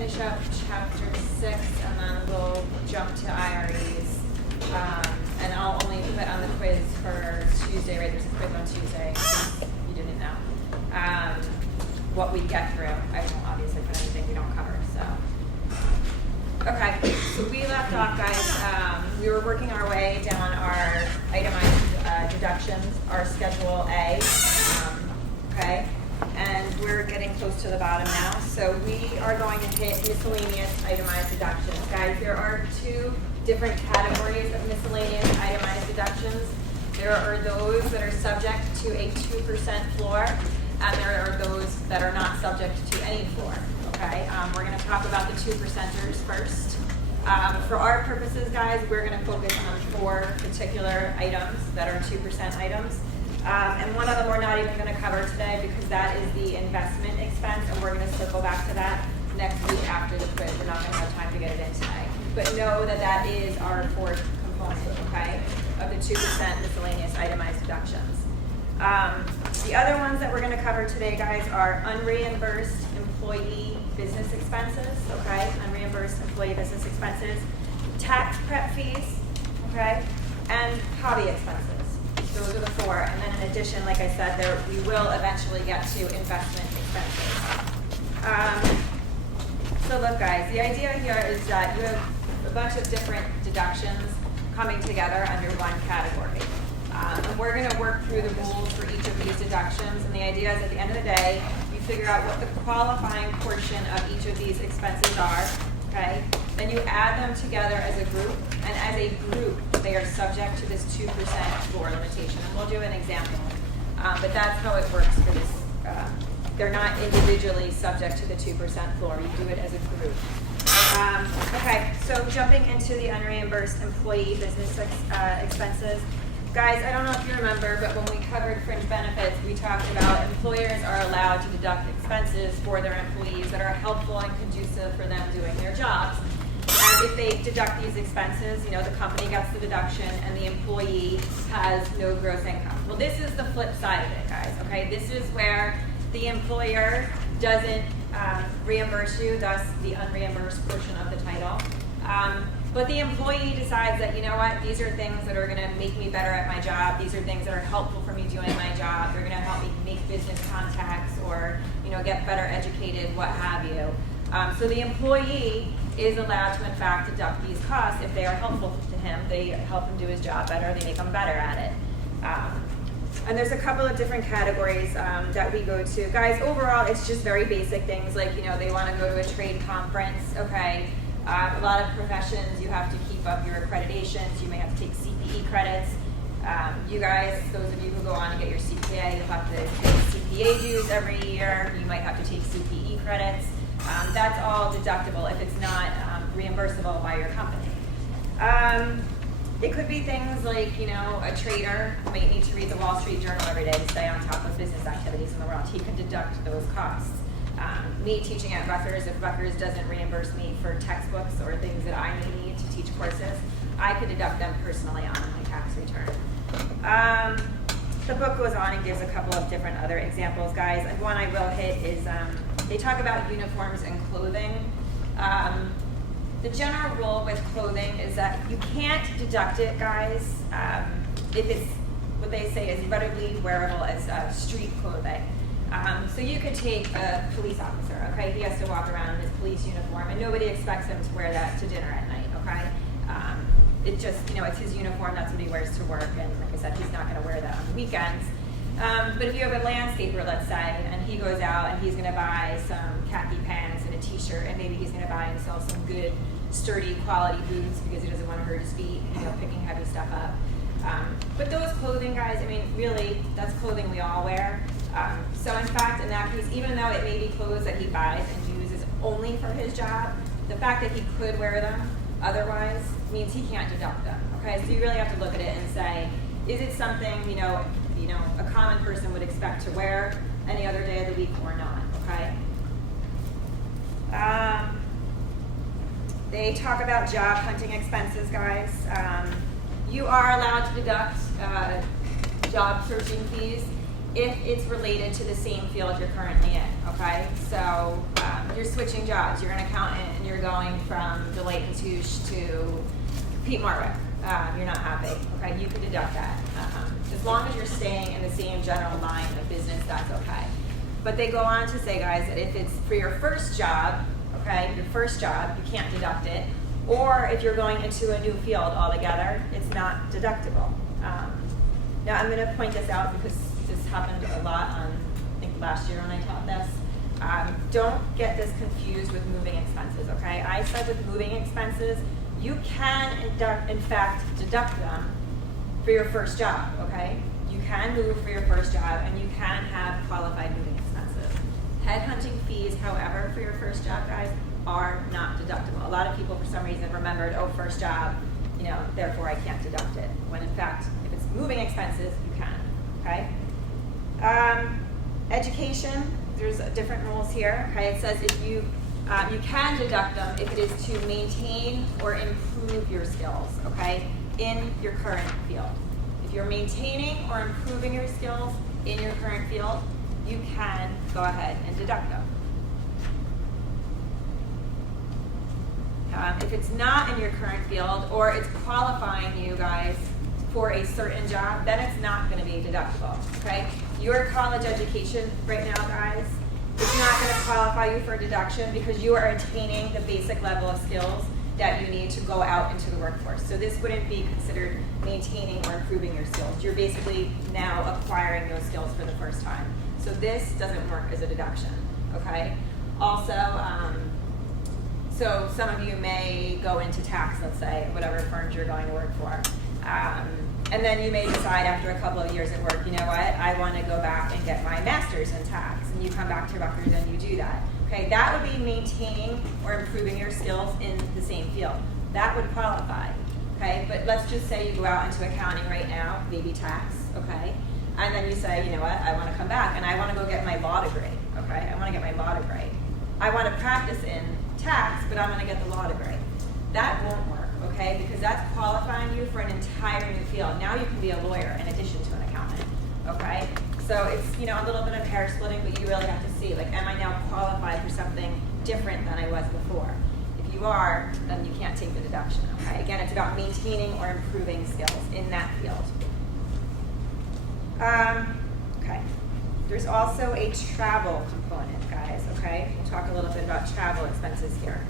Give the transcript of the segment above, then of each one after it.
finish up chapter 6 and then we'll jump to IRAs. And I'll only put on the quiz for Tuesday, right? There's a quiz on Tuesday, you didn't know. What we get through. I won't obviously put anything we don't cover, so. Okay, so we left off, guys. We were working our way down our itemized deductions, our Schedule A, okay? And we're getting close to the bottom now. So we are going to hit miscellaneous itemized deductions. Guys, there are two different categories of miscellaneous itemized deductions. There are those that are subject to a 2% floor, and there are those that are not subject to any floor, okay? We're gonna talk about the 2%ers first. For our purposes, guys, we're gonna focus on 4 particular items that are 2% items. And one of them we're not even gonna cover today because that is the investment expense, and we're gonna circle back to that next week after the quiz. We're not gonna have time to get it in today. But know that that is our 4th component, okay, of the 2% miscellaneous itemized deductions. The other ones that we're going to cover today, guys, are unreimbursed employee business expenses, okay, unreimbursed employee business expenses, tax prep fees, okay, and hobby expenses. Those are the 4. And then in addition, like I said, we will eventually get to investment expenses. So look, guys, the idea here is that you have a bunch of different deductions coming together under one category. And we're going to work through the rules for each of these deductions. And the idea is at the end of the day, you figure out what the qualifying portion of each of these expenses are, okay? Then you add them together as a group. And as a group, they are subject to this 2% floor limitation. And we'll do an example. But that's how it works for this. They're not individually subject to the 2% floor. You do it as a group. Okay, so jumping into the unreimbursed employee business expenses. Guys, I don't know if you remember, but when we covered fringe benefits, we talked about employers are allowed to deduct expenses for their employees that are helpful and conducive for them doing their jobs. And if they deduct these expenses, you know, the company gets the deduction and the employee has no gross income. Well, this is the flip side of it, guys, okay? This is where the employer doesn't reimburse you, thus the unreimbursed portion of the title. But the employee decides that, you know what, these are things that are going to make me better at my job. These are things that are helpful for me doing my job. They're going to help me make business contacts or, you know, get better educated, what have you. So the employee is allowed to, in fact, deduct these costs if they are helpful to him. They help him do his job better. They make him better at it. And there's a couple of different categories that we go to. Guys, overall, it's just very basic things like, you know, they want to go to a trade conference, okay? A lot of professions, you have to keep up your accreditations. You may have to take CPE credits. You guys, those of you who go on to get your CPA, you'll have to pay CPA dues every year. You might have to take CPE credits. That's all deductible if it's not reimbursable by your company. It could be things like, you know, a trader might need to read the Wall Street Journal every day to stay on top of business activities in the world. He can deduct those costs. Me teaching at Rutgers, if Rutgers doesn't reimburse me for textbooks or things that I may need to teach courses, I could deduct them personally on my tax return. The book goes on and gives a couple of different other examples, guys. And one I will hit is they talk about uniforms and clothing. The general rule with clothing is that you can't deduct it, guys, if it's what they say is readily wearable as street clothing. So you could take a police officer, okay? He has to walk around in his police uniform, and nobody expects him to wear that to dinner at night, okay? It just, you know, it's his uniform, that's what he wears to work, and like I said, he's not gonna wear that on the weekends. But if you have a landscaper, let's say, and he goes out and he's gonna buy some khaki pants and a t-shirt, and maybe he's gonna buy and sell some good, sturdy, quality boots because he doesn't wanna hurt his feet, you know, picking heavy stuff up. But those clothing, guys, I mean, really, that's clothing we all wear. So in fact, in that case, even though it may be clothes that he buys and uses only for his job, the fact that he could wear them otherwise means he can't deduct them, okay? So you really have to look at it and say, is it something, you know, a common person would expect to wear any other day of the week or not, okay? They talk about job hunting expenses, guys. You are allowed to deduct job searching fees if it's related to the same field you're currently in, okay? So you're switching jobs, you're an accountant and you're going from Deloitte & Touche to Pete Marwick, you're not happy, okay, you can deduct that. As long as you're staying in the same general line of business, that's okay. But they go on to say, guys, that if it's for your first job, okay, your first job, you can't deduct it. Or if you're going into a new field altogether, it's not deductible. Now I'm going to point this out because this happened a lot on, I think, last year when I taught this. Don't get this confused with moving expenses, okay? I said with moving expenses, you can, in fact, deduct them for your first job, okay? You can move for your first job and you can have qualified moving expenses. Headhunting fees, however, for your first job, guys, are not deductible. A lot of people, for some reason, remembered, oh, first job, you know, therefore I can't deduct it. When in fact, if it's moving expenses, you can, okay? Education, there's different rules here, okay? It says if you can deduct them if it is to maintain or improve your skills, okay, in your current field. If you're maintaining or improving your skills in your current field, you can go ahead and deduct them. If it's not in your current field or it's qualifying you guys for a certain job, then it's not going to be deductible, okay? Your college education right now, guys, it's not going to qualify you for a deduction because you are attaining the basic level of skills that you need to go out into the workforce. So this wouldn't be considered maintaining or improving your skills. You're basically now acquiring those skills for the first time. So this doesn't work as a deduction, okay? Also, so some of you may go into tax, let's say, whatever firms you're going to work for. And then you may decide after a couple of years at work, you know what, I want to go back and get my master's in tax. And you come back to Rutgers and you do that. Okay, that would be maintaining or improving your skills in the same field. That would qualify. Okay, but let's just say you go out into accounting right now, maybe tax, okay? And then you say, you know what, I want to come back and I want to go get my law degree, okay? I want to get my law degree. I want to practice in tax, but I'm going to get the law degree. That won't work, okay? Because that's qualifying you for an entire new field. Now you can be a lawyer in addition to an accountant, okay? So it's, you know, a little bit of hair splitting, but you really have to see, like, am I now qualified for something different than I was before? If you are, then you can't take the deduction, okay? Again, it's about maintaining or improving skills in that field. Okay. There's also a travel component, guys, okay? We'll talk a little bit about travel expenses here.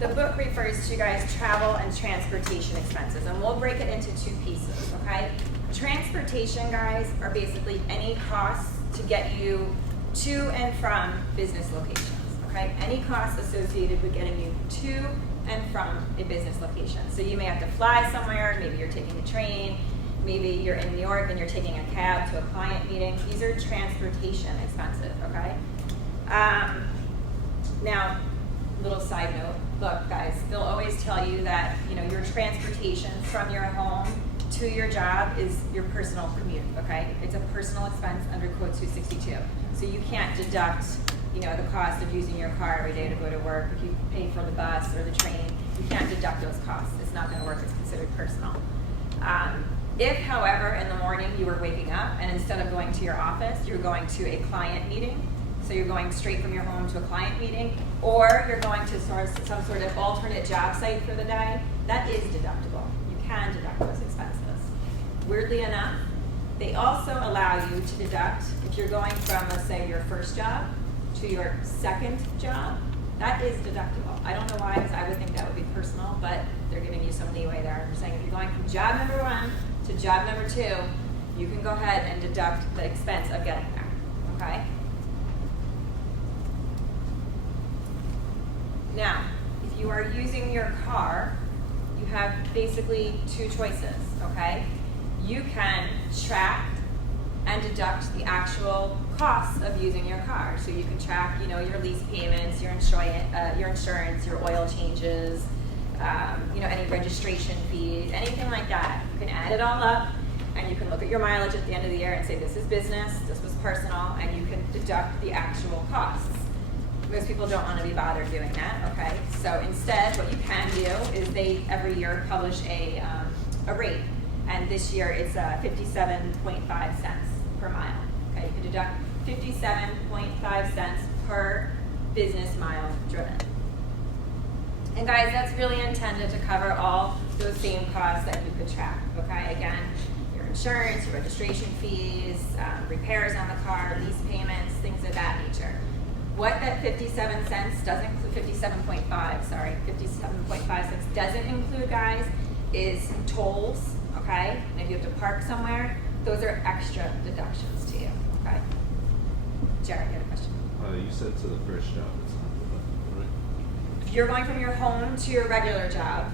The book refers to, guys, travel and transportation expenses, and we'll break it into two pieces, okay? Transportation, guys, are basically any costs to get you to and from business locations, okay? Any costs associated with getting you to and from a business location. So you may have to fly somewhere, maybe you're taking a train, maybe you're in New York and you're taking a cab to a client meeting. These are transportation expenses, okay? Now, little side note, look, guys, they'll always tell you that, you know, your transportation from your home to your job is your personal commute, okay? It's a personal expense under Code 262. So you can't deduct, you know, the cost of using your car every day to go to work. If you pay for the bus or the train, you can't deduct those costs. It's not going to work. It's considered personal. If, however, in the morning you were waking up and instead of going to your office, you're going to a client meeting, so you're going straight from your home to a client meeting, or you're going to some sort of alternate job site for the day, that is deductible. You can deduct those expenses. Weirdly enough, they also allow you to deduct if you're going from, let's say, your first job to your second job. That is deductible. I don't know why, because I would think that would be personal, but they're giving you some leeway there. They're saying if you're going from job number 1 to job number 2, you can go ahead and deduct the expense of getting there, okay? Now, if you are using your car, you have basically two choices, okay? You can track and deduct the actual costs of using your car. So you can track, you know, your lease payments, your insurance, your oil changes, you know, any registration fees, anything like that. You can add it all up, and you can look at your mileage at the end of the year and say, this is business, this was personal, and you can deduct the actual costs. Most people don't want to be bothered doing that, okay? So instead, what you can do is they every year publish a rate, and this year it's 57.5 cents per mile. Okay, you can deduct 57.5 cents per business mile driven. And guys, that's really intended to cover all those same costs that you could track, okay? Again, your insurance, your registration fees, repairs on the car, lease payments, things of that nature. What that 57 cents doesn't include, 57.5 cents doesn't include, guys, is tolls, okay? And if you have to park somewhere, those are extra deductions to you, okay? Jared, you had a question? You said to the first job, it's not deductible, right? If you're going from your home to your regular job,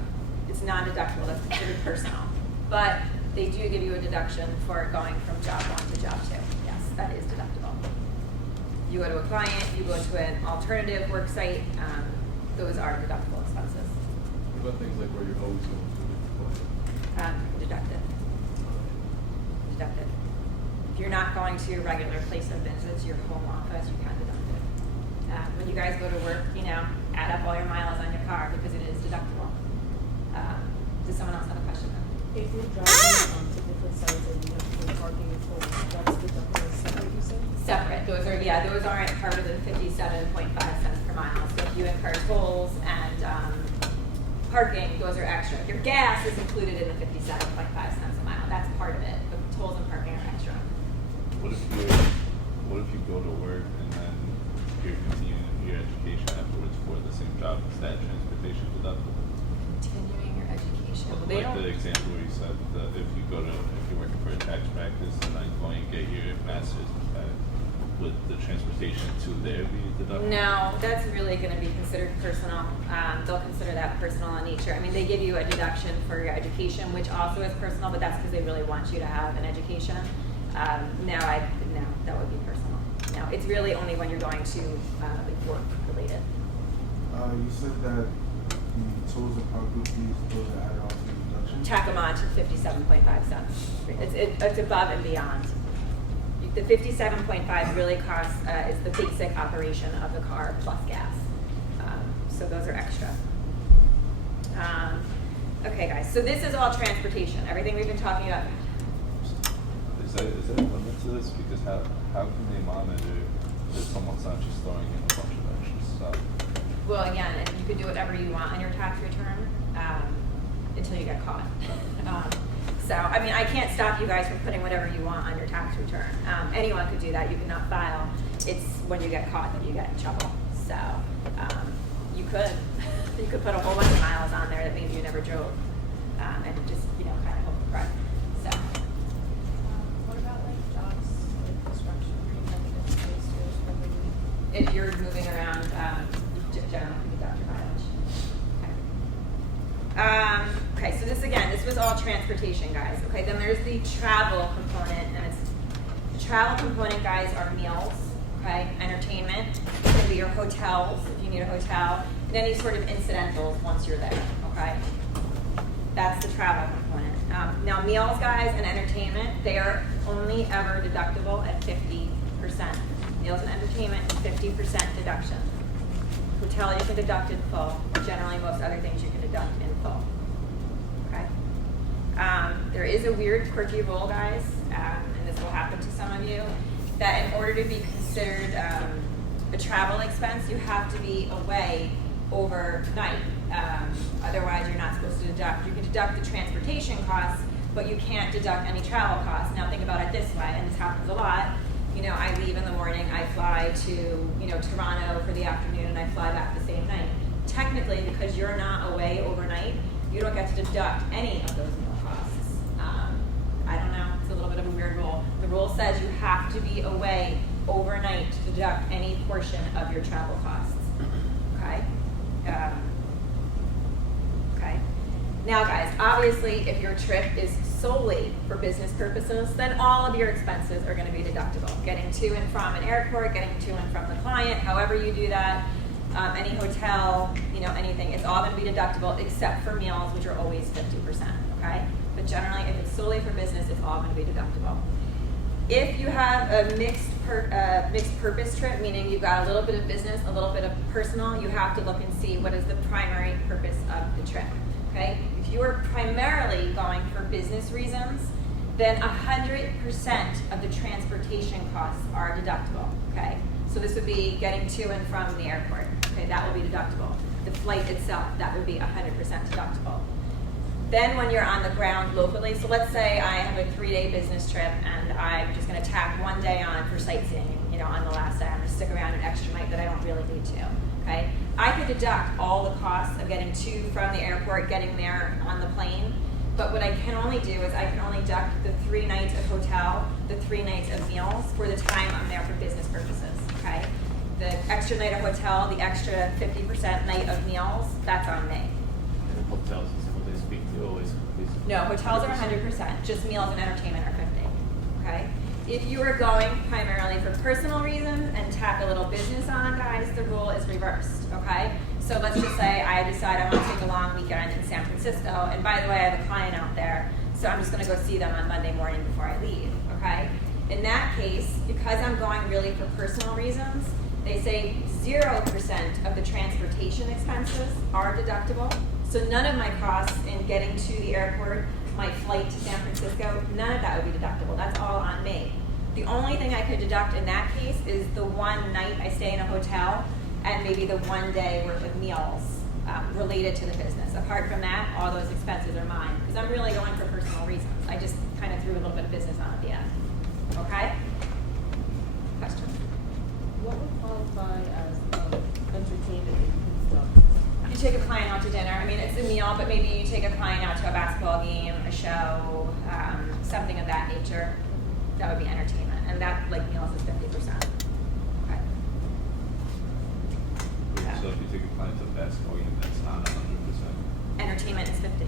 it's non-deductible, that's considered personal. But they do give you a deduction for going from job 1 to job 2. Yes, that is deductible. You go to a client, you go to an alternative work site, those are deductible expenses. What about things like where you're always going to the client? Deducted. Deducted. If you're not going to your regular place of visits, your home office, you can deduct it. When you guys go to work, add up all your miles on your car because it is deductible. Does someone else have a question? If you're driving to different sites and you have to pay parking and tolls, that's deductible separate, you said? Separate. Those aren't part of the 57.5 cents per mile. So if you incur tolls and parking, those are extra. Your gas is included in the 57.5 cents a mile. That's part of it. But tolls and parking are extra. What if you go to work and then you're continuing your education afterwards for the same job? Is that transportation deductible? Continuing your education. Well, they Like don't. the example where you said that if you're working for a tax practice and then going and get your master's, would the transportation to there be deductible? No, that's really going to be considered personal. They'll consider that personal in nature. I mean, they give you a deduction for your education, which also is personal, but that's because they really want you to have an education. No, that would be personal. No, it's really only when you're going to work related. You said that the tolls and parking fees, those are added on to the deduction? Tack them on to 57.5 cents. It's above and beyond. The 57.5 really costs is the basic operation of the car plus gas. So those are extra. Okay, guys. So this is all transportation. Everything we've been talking about. Is there a limit to this? Because how can they monitor that someone's not just throwing in a bunch of extra stuff? Well, again, and you could do whatever you want on your tax return until you get caught. So, I mean, I can't stop you guys from putting whatever you want on your tax return. Anyone could do that. You could not file. It's when you get caught that you get in trouble. So, you could put a whole bunch of miles on there that maybe you never drove, and just kind of hope for credit. So, What about like jobs, like construction, where you have a different place to go spending? if you're moving around, you generally deduct your mileage. Okay, so this was all transportation, guys. Okay, then there's the travel component, and the travel component, guys, are meals, okay, entertainment, it could be your hotels, if you need a hotel, and any sort of incidentals once you're there, okay? That's the travel component. Now, meals, guys, and entertainment, they are only ever deductible at 50%. Meals and entertainment, 50% deduction. Hotel, you can deduct in full. Generally, most other things you can deduct in full. Okay. There is a weird, quirky rule, guys, and this will happen to some of you, that in order to be considered a travel expense, you have to be away overnight. Otherwise, you're not supposed to deduct. You can deduct the transportation costs, but you can't deduct any travel costs. Now, think about it this way, and this happens a lot. I leave in the morning, I fly to, Toronto for the afternoon, and I fly back the same night. Technically, because you're not away overnight, you don't get to deduct any of those meal costs. I don't know, it's a little bit of a weird rule. The rule says you have to be away overnight to deduct any portion of your travel costs. Okay? Okay. Now, guys, obviously, if your trip is solely for business purposes, then all of your expenses are going to be deductible. Getting to and from an airport, getting to and from the client, however you do that, any hotel, anything, it's all going to be deductible except for meals, which are always 50%, okay? But generally, if it's solely for business, it's all going to be deductible. If you have a mixed purpose trip, meaning you've got a little bit of business, a little bit of personal, you have to look and see what is the primary purpose of the trip, okay? If you are primarily going for business reasons, then 100% of the transportation costs are deductible, okay? So this would be getting to and from the airport. Okay, that will be deductible. The flight itself, that would be 100% deductible. Then when you're on the ground locally, so let's say I have a 3-day business trip and I'm just gonna tack 1 day on for sightseeing, you know, on the last day, I'm gonna stick around an extra night that I don't really need to, okay? I could deduct all the costs of getting to, from the airport, getting there on the plane, but what I can only do is I can only deduct the 3 nights of hotel, the 3 nights of meals for the time I'm there for business purposes, okay? The extra night of hotel, the extra 50% night of meals, that's on me. And hotels is what they speak to always. No, hotels are 100%, just meals and entertainment are 50, okay? If you are going primarily for personal reasons and tack a little business on, guys, the rule is reversed, okay? So let's just say I decide I want to take a long weekend in San Francisco, and by the way, I have a client out there, so I'm just gonna go see them on Monday morning before I leave, okay? In that case, because I'm going really for personal reasons, they say 0% of the transportation expenses are deductible. So none of my costs in getting to the airport, my flight to San Francisco, none of that would be deductible. That's all on me. The only thing I could deduct in that case is the 1 night I stay in a hotel and maybe the 1 day worth of meals related to the business. Apart from that, all those expenses are mine because I'm really going for personal reasons. I just kind of threw a little bit of business on at the end. Okay? Questions? What would qualify as entertainment and stuff? You take a client out to dinner. I mean, it's a meal, but maybe you take a client out to a basketball game, a show, something of that nature. That would be entertainment, and that, like meals, is 50%. Okay. So if you take a client to a basketball game, that's not 100%. Entertainment is 50.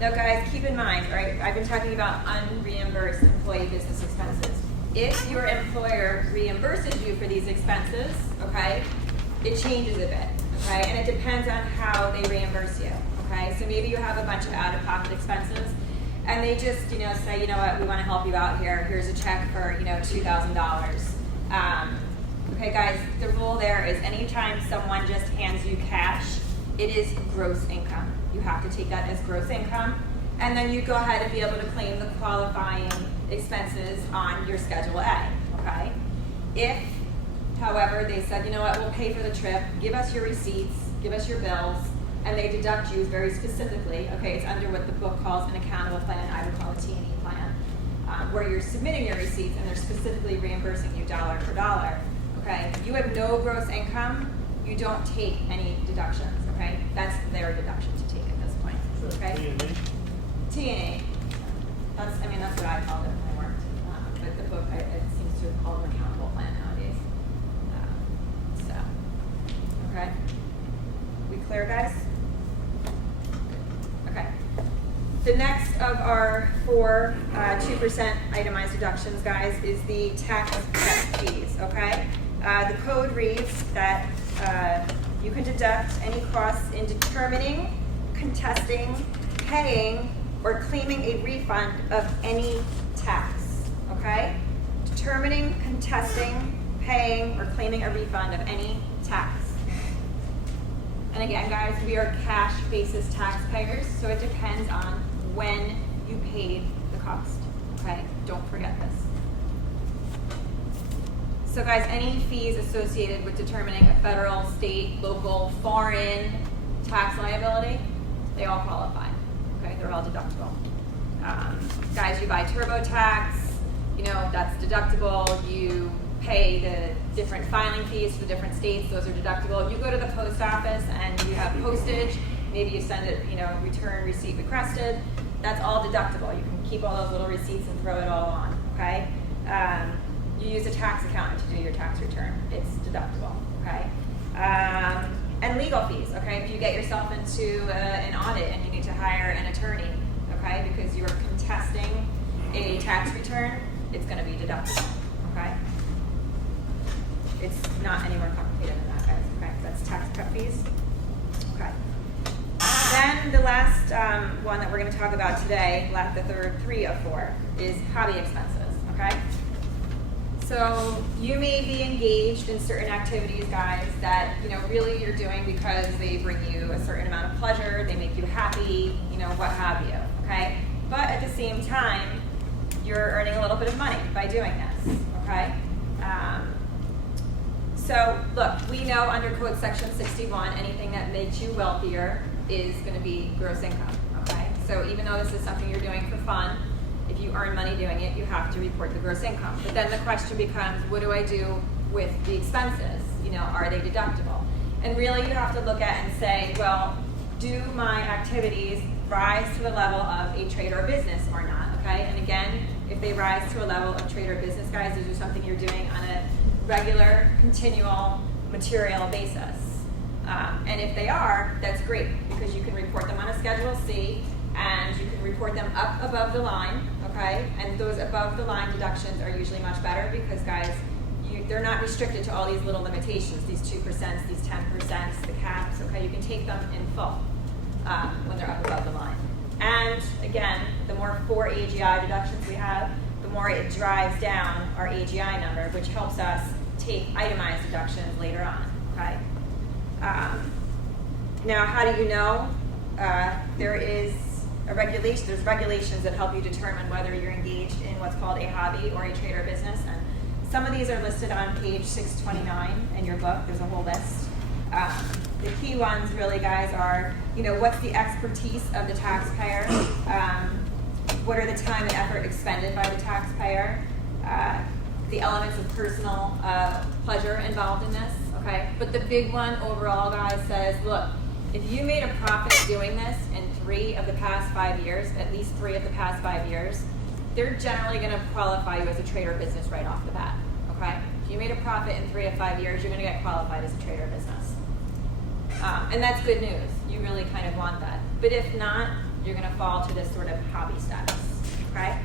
Now guys, keep in mind, right, I've been talking about unreimbursed employee business expenses. If your employer reimburses you for these expenses, okay, it changes a bit, okay? And it depends on how they reimburse you, okay? So maybe you have a bunch of out-of-pocket expenses and they just, you know, say, you know what, we wanna help you out here. Here's a check for, you know, $2,000. Okay guys, the rule there is anytime someone just hands you cash, it is gross income. You have to take that as gross income, and then you go ahead and be able to claim the qualifying expenses on your Schedule A, okay? If, however, they said, you know what, we'll pay for the trip, give us your receipts, give us your bills, and they deduct you very specifically, okay, it's under what the book calls an accountable plan, I would call a T&E plan, where you're submitting your receipts and they're specifically reimbursing you dollar for dollar, okay? You have no gross income, you don't take any deductions, okay? That's their deduction to take at this point, okay? T&E. That's, I mean, that's what I called it when I worked. But the book, it seems to have called an accountable plan nowadays. Okay? We clear, guys? Okay. The next of our 4 2% itemized deductions, guys, is the tax prep fees, okay? The code reads that you can deduct any costs in determining, contesting, paying, or claiming a refund of any tax, okay? Determining, contesting, paying, or claiming a refund of any tax. And again, guys, we are cash basis taxpayers, so it depends on when you paid the cost, okay? Don't forget this. So guys, any fees associated with determining a federal, state, local, foreign tax liability, they all qualify, okay? They're all deductible. Guys, you buy TurboTax, you know, that's deductible. You pay the different filing fees for the different states, those are deductible. You go to the post office and you have postage, maybe you send it, you know, return receipt requested, that's all deductible. You can keep all those little receipts and throw it all on, okay? You use a tax accountant to do your tax return. It's deductible, okay? And legal fees, okay? If you get yourself into an audit and you need to hire an attorney, okay, because you're contesting a tax return, it's gonna be deductible, okay? It's not any more complicated than that, guys, okay? That's tax prep fees, okay? Then the last one that we're gonna talk about today, the third 3 of 4, is hobby expenses, okay? So you may be engaged in certain activities, guys, that, you know, really you're doing because they bring you a certain amount of pleasure, they make you happy, you know, what have you, okay? But at the same time, you're earning a little bit of money by doing this, okay? So look, we know under Code Section 61, anything that makes you wealthier is going to be gross income, okay? So even though this is something you're doing for fun, if you earn money doing it, you have to report the gross income. But then the question becomes, what do I do with the expenses? You know, are they deductible? And really you have to look at and say, well, do my activities rise to the level of a trade or business or not, okay? And again, if they rise to a level of trade or business, guys, these are something you're doing on a regular, continual, material basis. And if they are, that's great, because you can report them on a Schedule C, and you can report them up above the line, okay? And those above the line deductions are usually much better because, guys, they're not restricted to all these little limitations, these 2%, these 10%, the caps, okay? You can take them in full when they're up above the line. And again, the more 4 AGI deductions we have, the more it drives down our AGI number, which helps us take itemized deductions later on, okay? Now, how do you know? There's regulations that help you determine whether you're engaged in what's called a hobby or a trade or business. And some of these are listed on page 629 in your book. There's a whole list. The key ones really, guys, are, you know, what's the expertise of the taxpayer? What are the time and effort expended by the taxpayer? The elements of personal pleasure involved in this, okay? But the big one overall, guys, says, look, if you made a profit doing this in 3 of the past 5 years, at least 3 of the past 5 years, they're generally going to qualify you as a trade or business right off the bat, okay? If you made a profit in 3 of 5 years, you're going to get qualified as a trade or business. And that's good news. You really kind of want that. But if not, you're going to fall to this sort of hobby status, okay?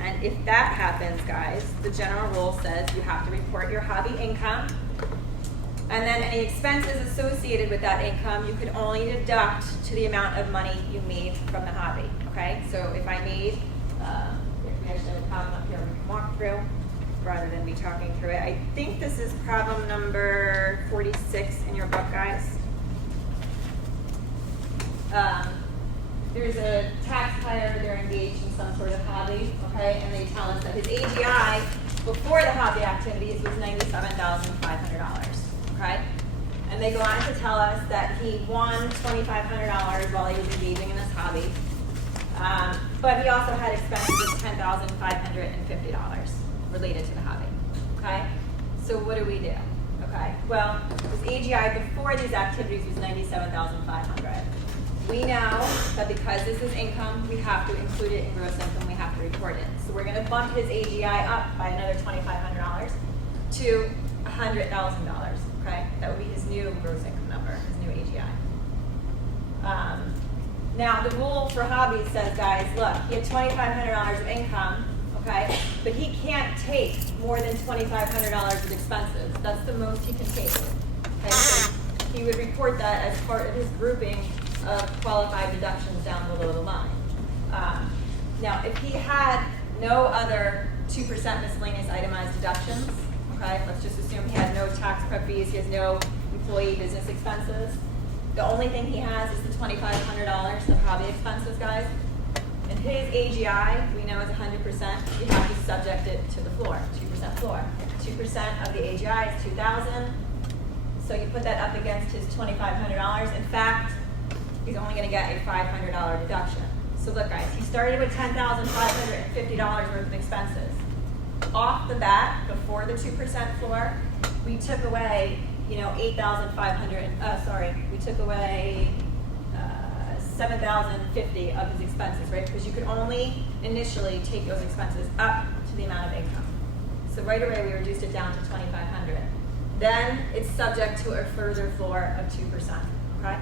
And if that happens, guys, the general rule says you have to report your hobby income. And then any expenses associated with that income, you can only deduct to the amount of money you made from the hobby, okay? So if I made, if we actually have a problem up here we can walk through, rather than me talking through it. I think this is problem number 46 in your book, guys. There's a taxpayer, they're engaged in some sort of hobby, okay? And they tell us that his AGI before the hobby activities was $97,500. Okay? And they go on to tell us that he won $2,500 while he was engaging in this hobby. But he also had expenses of $10,550 related to the hobby. Okay? So what do we do? Okay? Well, his AGI before these activities was $97,500. We know that because this is income, we have to include it in gross income, we have to report it. So we're going to bump his AGI up by another $2,500 to $100,000. Okay, that would be his new gross income number, his new AGI. Now, the rule for hobbies says, guys, look, he had $2,500 of income, okay, but he can't take more than $2,500 of expenses. That's the most he can take. Okay, so he would report that as part of his grouping of qualified deductions down below the line. Now, if he had no other 2% miscellaneous itemized deductions, okay, let's just assume he had no tax prep fees, he has no employee business expenses. The only thing he has is the $2,500 of hobby expenses, guys. And his AGI, we know is 100%. You have to subject it to the floor, 2% floor. 2% of the AGI is $2,000. So you put that up against his $2,500. In fact, he's only going to get a $500 deduction. So look, guys, he started with $10,550 worth of expenses. Off the bat, before the 2% floor, we took away, you know, we took away $7,050 of his expenses, right? Because you could only initially take those expenses up to the amount of income. So right away, we reduced it down to $2,500. Then it's subject to a further floor of 2%, okay?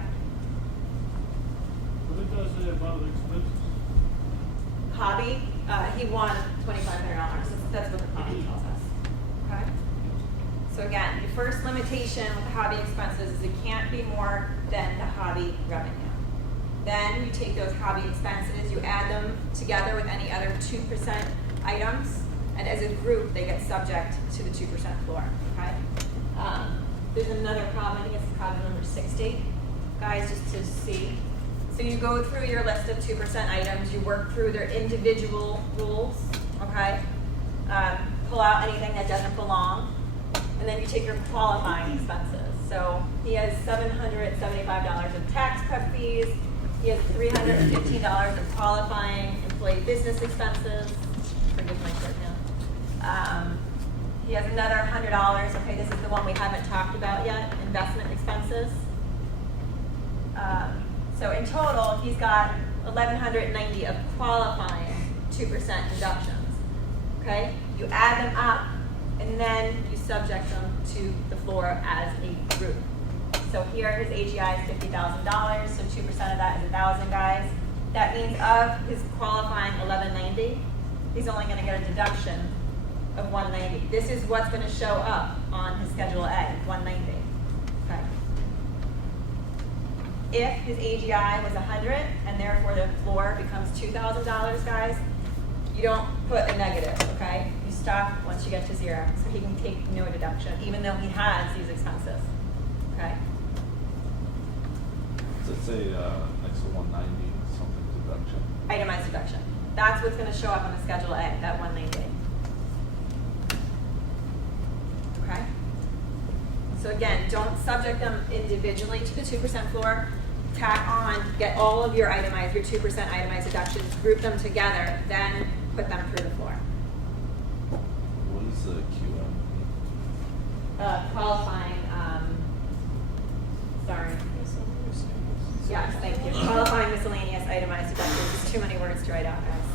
What does it about the expenses? Hobby, he won $2,500. That's what the policy tells us. Okay? So again, the first limitation with hobby expenses is it can't be more than the hobby revenue. Then you take those hobby expenses, you add them together with any other 2% items, And as a group, they get subject to the 2% floor, okay? There's another problem, I think it's problem number 60, guys, just to see. So you go through your list of 2% items, you work through their individual rules, okay? Pull out anything that doesn't belong, and then you take your qualifying expenses. So he has $775 of tax prep fees, he has $315 of qualifying employee business expenses, forgive my shorthand. He has another $100, okay, this is the one we haven't talked about yet, investment expenses. So in total, he's got $1,190 of qualifying 2% deductions, okay? You add them up, and then you subject them to the floor as a group. So here his AGI is $50,000, so 2% of that is 1,000, guys. That means of his qualifying $1,190, he's only gonna get a deduction of $190. This is what's gonna show up on his Schedule A, $190, okay? If his AGI was 100 and therefore the floor becomes $2,000, guys, you don't put a negative, okay? You stop once you get to 0, so he can take no deduction, even though he has these expenses, okay? So let's say next to 190 something deduction. Itemized deduction. That's what's gonna show up on the Schedule A, that 190. Okay? So again, don't subject them individually to the 2% floor. Tack on, get all of your itemized, your 2% itemized deductions, group them together, then put them through the floor. What is the QM? Qualifying, sorry. Yes, thank you. Qualifying miscellaneous itemized deductions. There's too many words to write out, guys.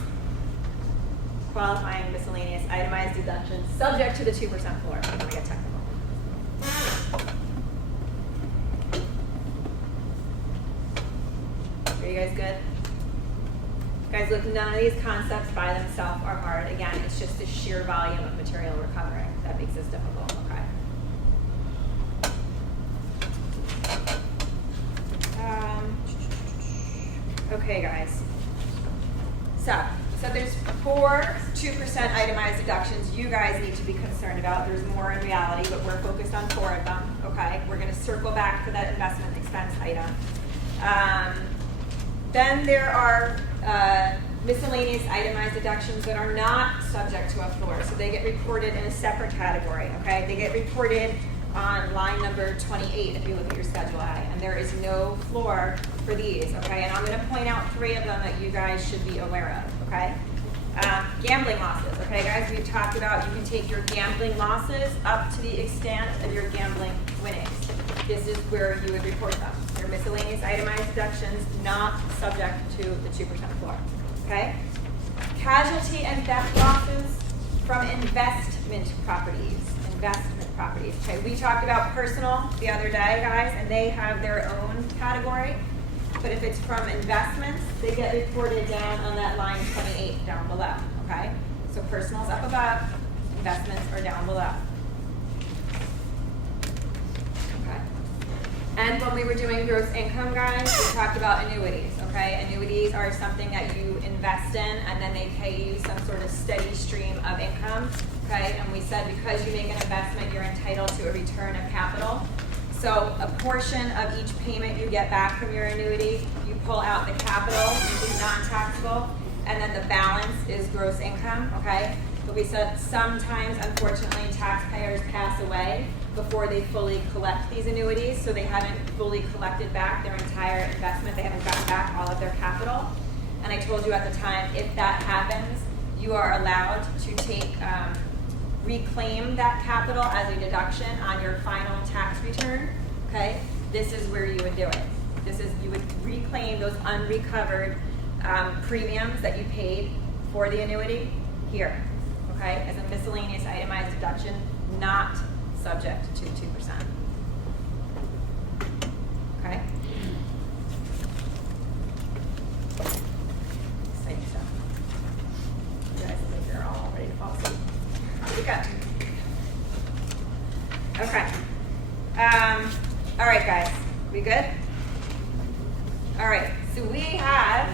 Qualifying miscellaneous itemized deductions, subject to the 2% floor. I'm gonna get technical. Are you guys good? Guys, look, none of these concepts by themselves are hard. Again, it's just the sheer volume of material we're covering that makes this difficult, okay? Okay, guys. So there's 4 2% itemized deductions you guys need to be concerned about. There's more in reality, but we're focused on 4 of them, okay? We're gonna circle back to that investment expense item. Then there are miscellaneous itemized deductions that are not subject to a floor. So they get reported in a separate category, okay? They get reported on line number 28 if you look at your Schedule A, and there is no floor for these, okay? And I'm gonna point out 3 of them that you guys should be aware of, okay? Gambling losses, okay guys? We've talked about you can take your gambling losses up to the extent of your gambling winnings. This is where you would report them. Your miscellaneous itemized deductions not subject to the 2% floor, okay? Casualty and theft losses from investment properties. Okay, we talked about personal the other day, guys, and they have their own category. But if it's from investments, they get reported down on that line 28 down below, okay? So personal's up above, investments are down below. Okay. And when we were doing gross income, guys, we talked about annuities, okay? Annuities are something that you invest in and then they pay you some sort of steady stream of income, okay? And we said because you make an investment, you're entitled to a return of capital. So a portion of each payment you get back from your annuity, you pull out the capital, which is non-taxable, and then the balance is gross income, okay? But we said sometimes, unfortunately, taxpayers pass away before they fully collect these annuities, so they haven't fully collected back their entire investment, they haven't gotten back all of their capital. And I told you at the time, if that happens, you are allowed to take, reclaim that capital as a deduction on your final tax return, okay? This is where you would do it. This is, you would reclaim those unrecovered premiums that you paid for the annuity here, okay? As a miscellaneous itemized deduction, not subject to 2%, okay? Exciting stuff. You guys look like you're all ready to fall asleep. Okay. Okay. All right, guys. We good? All right. So we have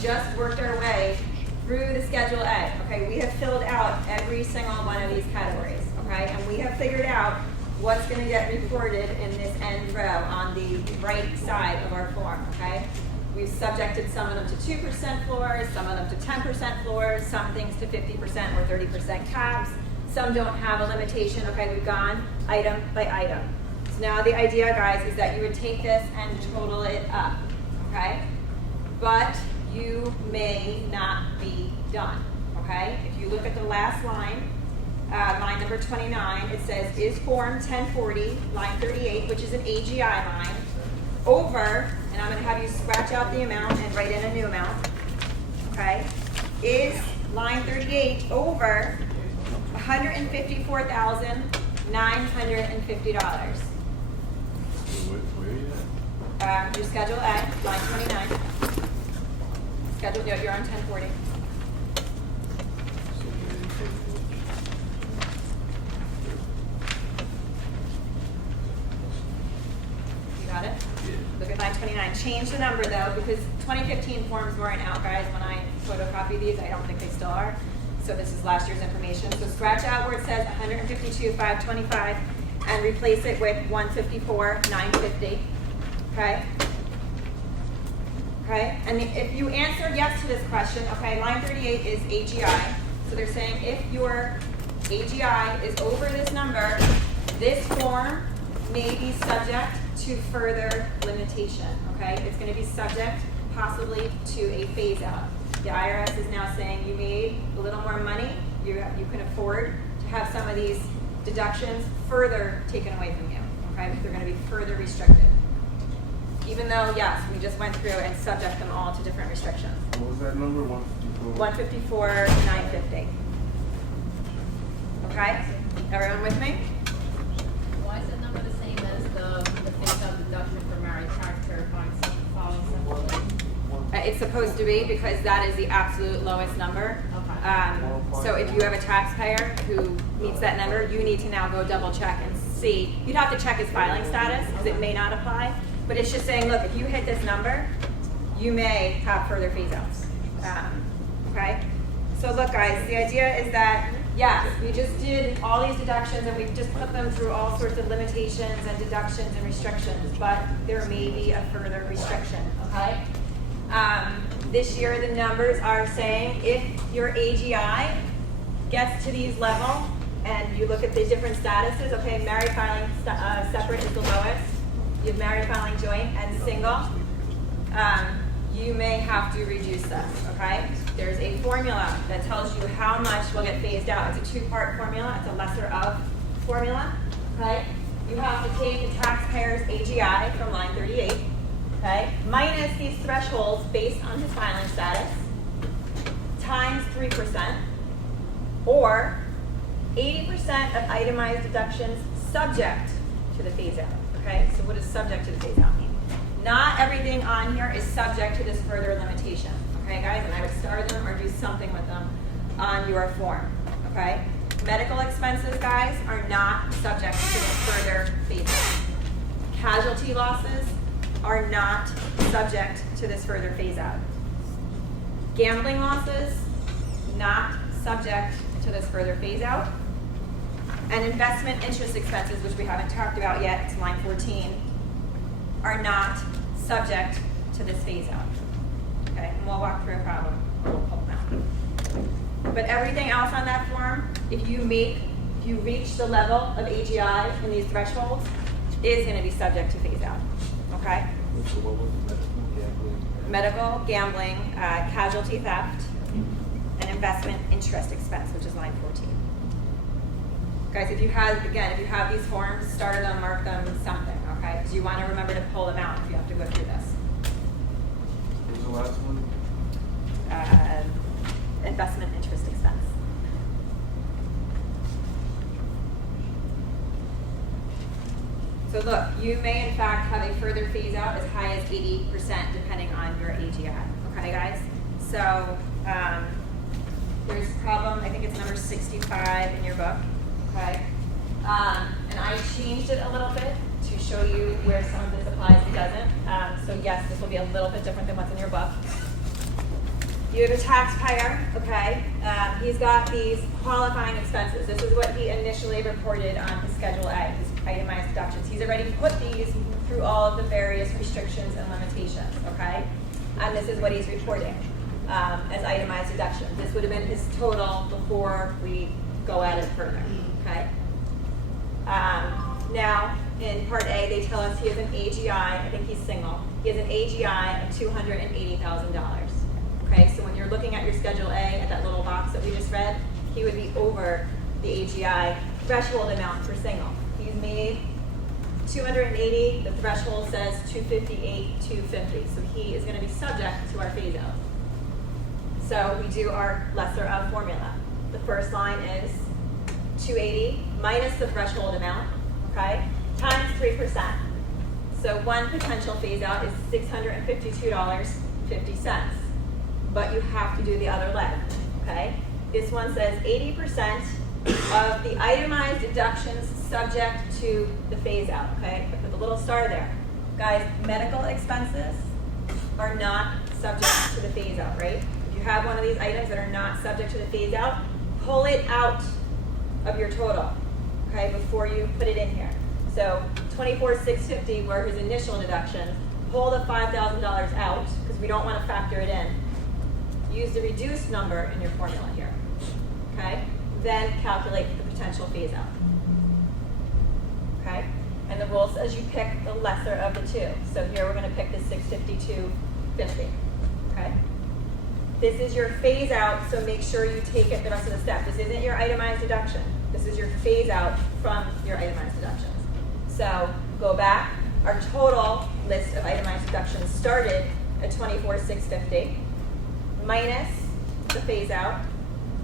just worked our way through the Schedule A, okay, we have filled out every single one of these categories, okay? And we have figured out what's gonna get reported in this end row on the right side of our form, okay? We've subjected some of them to 2% floors, some of them to 10% floors, some things to 50% or 30% caps. Some don't have a limitation, okay? We've gone item by item. So now the idea, guys, is that you would take this and total it up, okay? But you may not be done, okay? If you look at the last line, line number 29, it says, is form 1040, line 38, which is an AGI line, over, and I'm gonna have you scratch out the amount and write in a new amount, okay? Is line 38 over $154,950? Where are you at? Your Schedule A, line 29. Schedule, no, you're on 1040. You got it? Look at line 29. Change the number though, because 2015 forms weren't out, guys. When I photocopy these, I don't think they still are. So this is last year's information. So scratch out where it says 152,525 and replace it with 154,950. Okay? Okay? And if you answer yes to this question, okay, line 38 is AGI. So they're saying if your AGI is over this number, this form may be subject to further limitation, okay? It's gonna be subject possibly to a phase out. The IRS is now saying you made a little more money, you can afford to have some of these deductions further taken away from you, okay? They're gonna be further restricted. Even though, yes, we just went through and subject them all to different restrictions. What was that number? 154? 154,950. Okay? Everyone with me? Why is that number the same as the phase-out deduction for married taxpayer following separately? It's supposed to be because that is the absolute lowest number. Okay. So if you have a taxpayer who meets that number, you need to now go double check and see. You'd have to check his filing status because it may not apply. But it's just saying, look, if you hit this number, you may have further phase outs. Okay? So look, guys, the idea is that, yes, we just did all these deductions and we just put them through all sorts of limitations and deductions and restrictions, but there may be a further restriction, okay? This year, the numbers are saying if your AGI gets to these levels and you look at the different statuses, okay, married filing separate is the lowest. You have married filing joint and single. You may have to reduce this, okay? There's a formula that tells you how much will get phased out. It's a two-part formula. It's a lesser of formula, okay? You have to take the taxpayer's AGI from line 38, okay, minus these thresholds based on his filing status, times 3%, or 80% of itemized deductions subject to the phase-out, okay? So what does subject to the phase-out mean? Not everything on here is subject to this further limitation, okay, guys? And I would star them or do something with them on your form, okay? Medical expenses, guys, are not subject to this further phase-out. Casualty losses are not subject to this further phase-out. Gambling losses, not subject to this further phase-out. And investment interest expenses, which we haven't talked about yet, it's line 14, are not subject to this phase-out. Okay, and we'll walk through a problem. We'll pull them out. But everything else on that form, if you reach the level of AGI in these thresholds, is going to be subject to phase-out. Okay? So what was Medical, gambling, casualty theft, and investment interest expense, which is line 14. Guys, if you have these forms, start them, mark them, something, okay? Because you want to remember to pull them out if you have to go through this. What was the last one? Investment interest expense. So look, you may in fact have a further phase out as high as 80% depending on your AGI, okay guys? So there's problem, I think it's number 65 in your book, okay? And I changed it a little bit to show you where some of this applies and doesn't. So yes, this will be a little bit different than what's in your book. you have a taxpayer, okay? He's got these qualifying expenses. This is what he initially reported on his Schedule A, his itemized deductions. He's already put these through all of the various restrictions and limitations, okay? And this is what he's reporting as itemized deductions. This would have been his total before we go at it further, okay? Now, in Part A, they tell us he has an AGI, I think he's single. He has an AGI of $280,000. Okay, so when you're looking at your Schedule A, at that little box that we just read, he would be over the AGI threshold amount for single. He's made 280, the threshold says 258, 250. So he is going to be subject to our phase out. So we do our lesser of formula. The first line is 280 minus the threshold amount, okay, times 3%. So one potential phase out is $652.50. But you have to do the other leg, okay? This one says 80% of the itemized deductions subject to the phase out, okay? I put the little star there. Guys, medical expenses are not subject to the phase out, right? If you have one of these items that are not subject to the phase out, pull it out of your total, okay, before you put it in here. So $24,650 were his initial deductions. Pull the $5,000 out, because we don't want to factor it in. Use the reduced number in your formula here, okay? Then calculate the potential phase out, okay? And the rule says you pick the lesser of the two. So here we're gonna pick the $652.50, okay? This is your phase out, so make sure you take it the rest of the step. This isn't your itemized deduction. This is your phase out from your itemized deductions. So go back. Our total list of itemized deductions started at $24,650. Minus the phase out.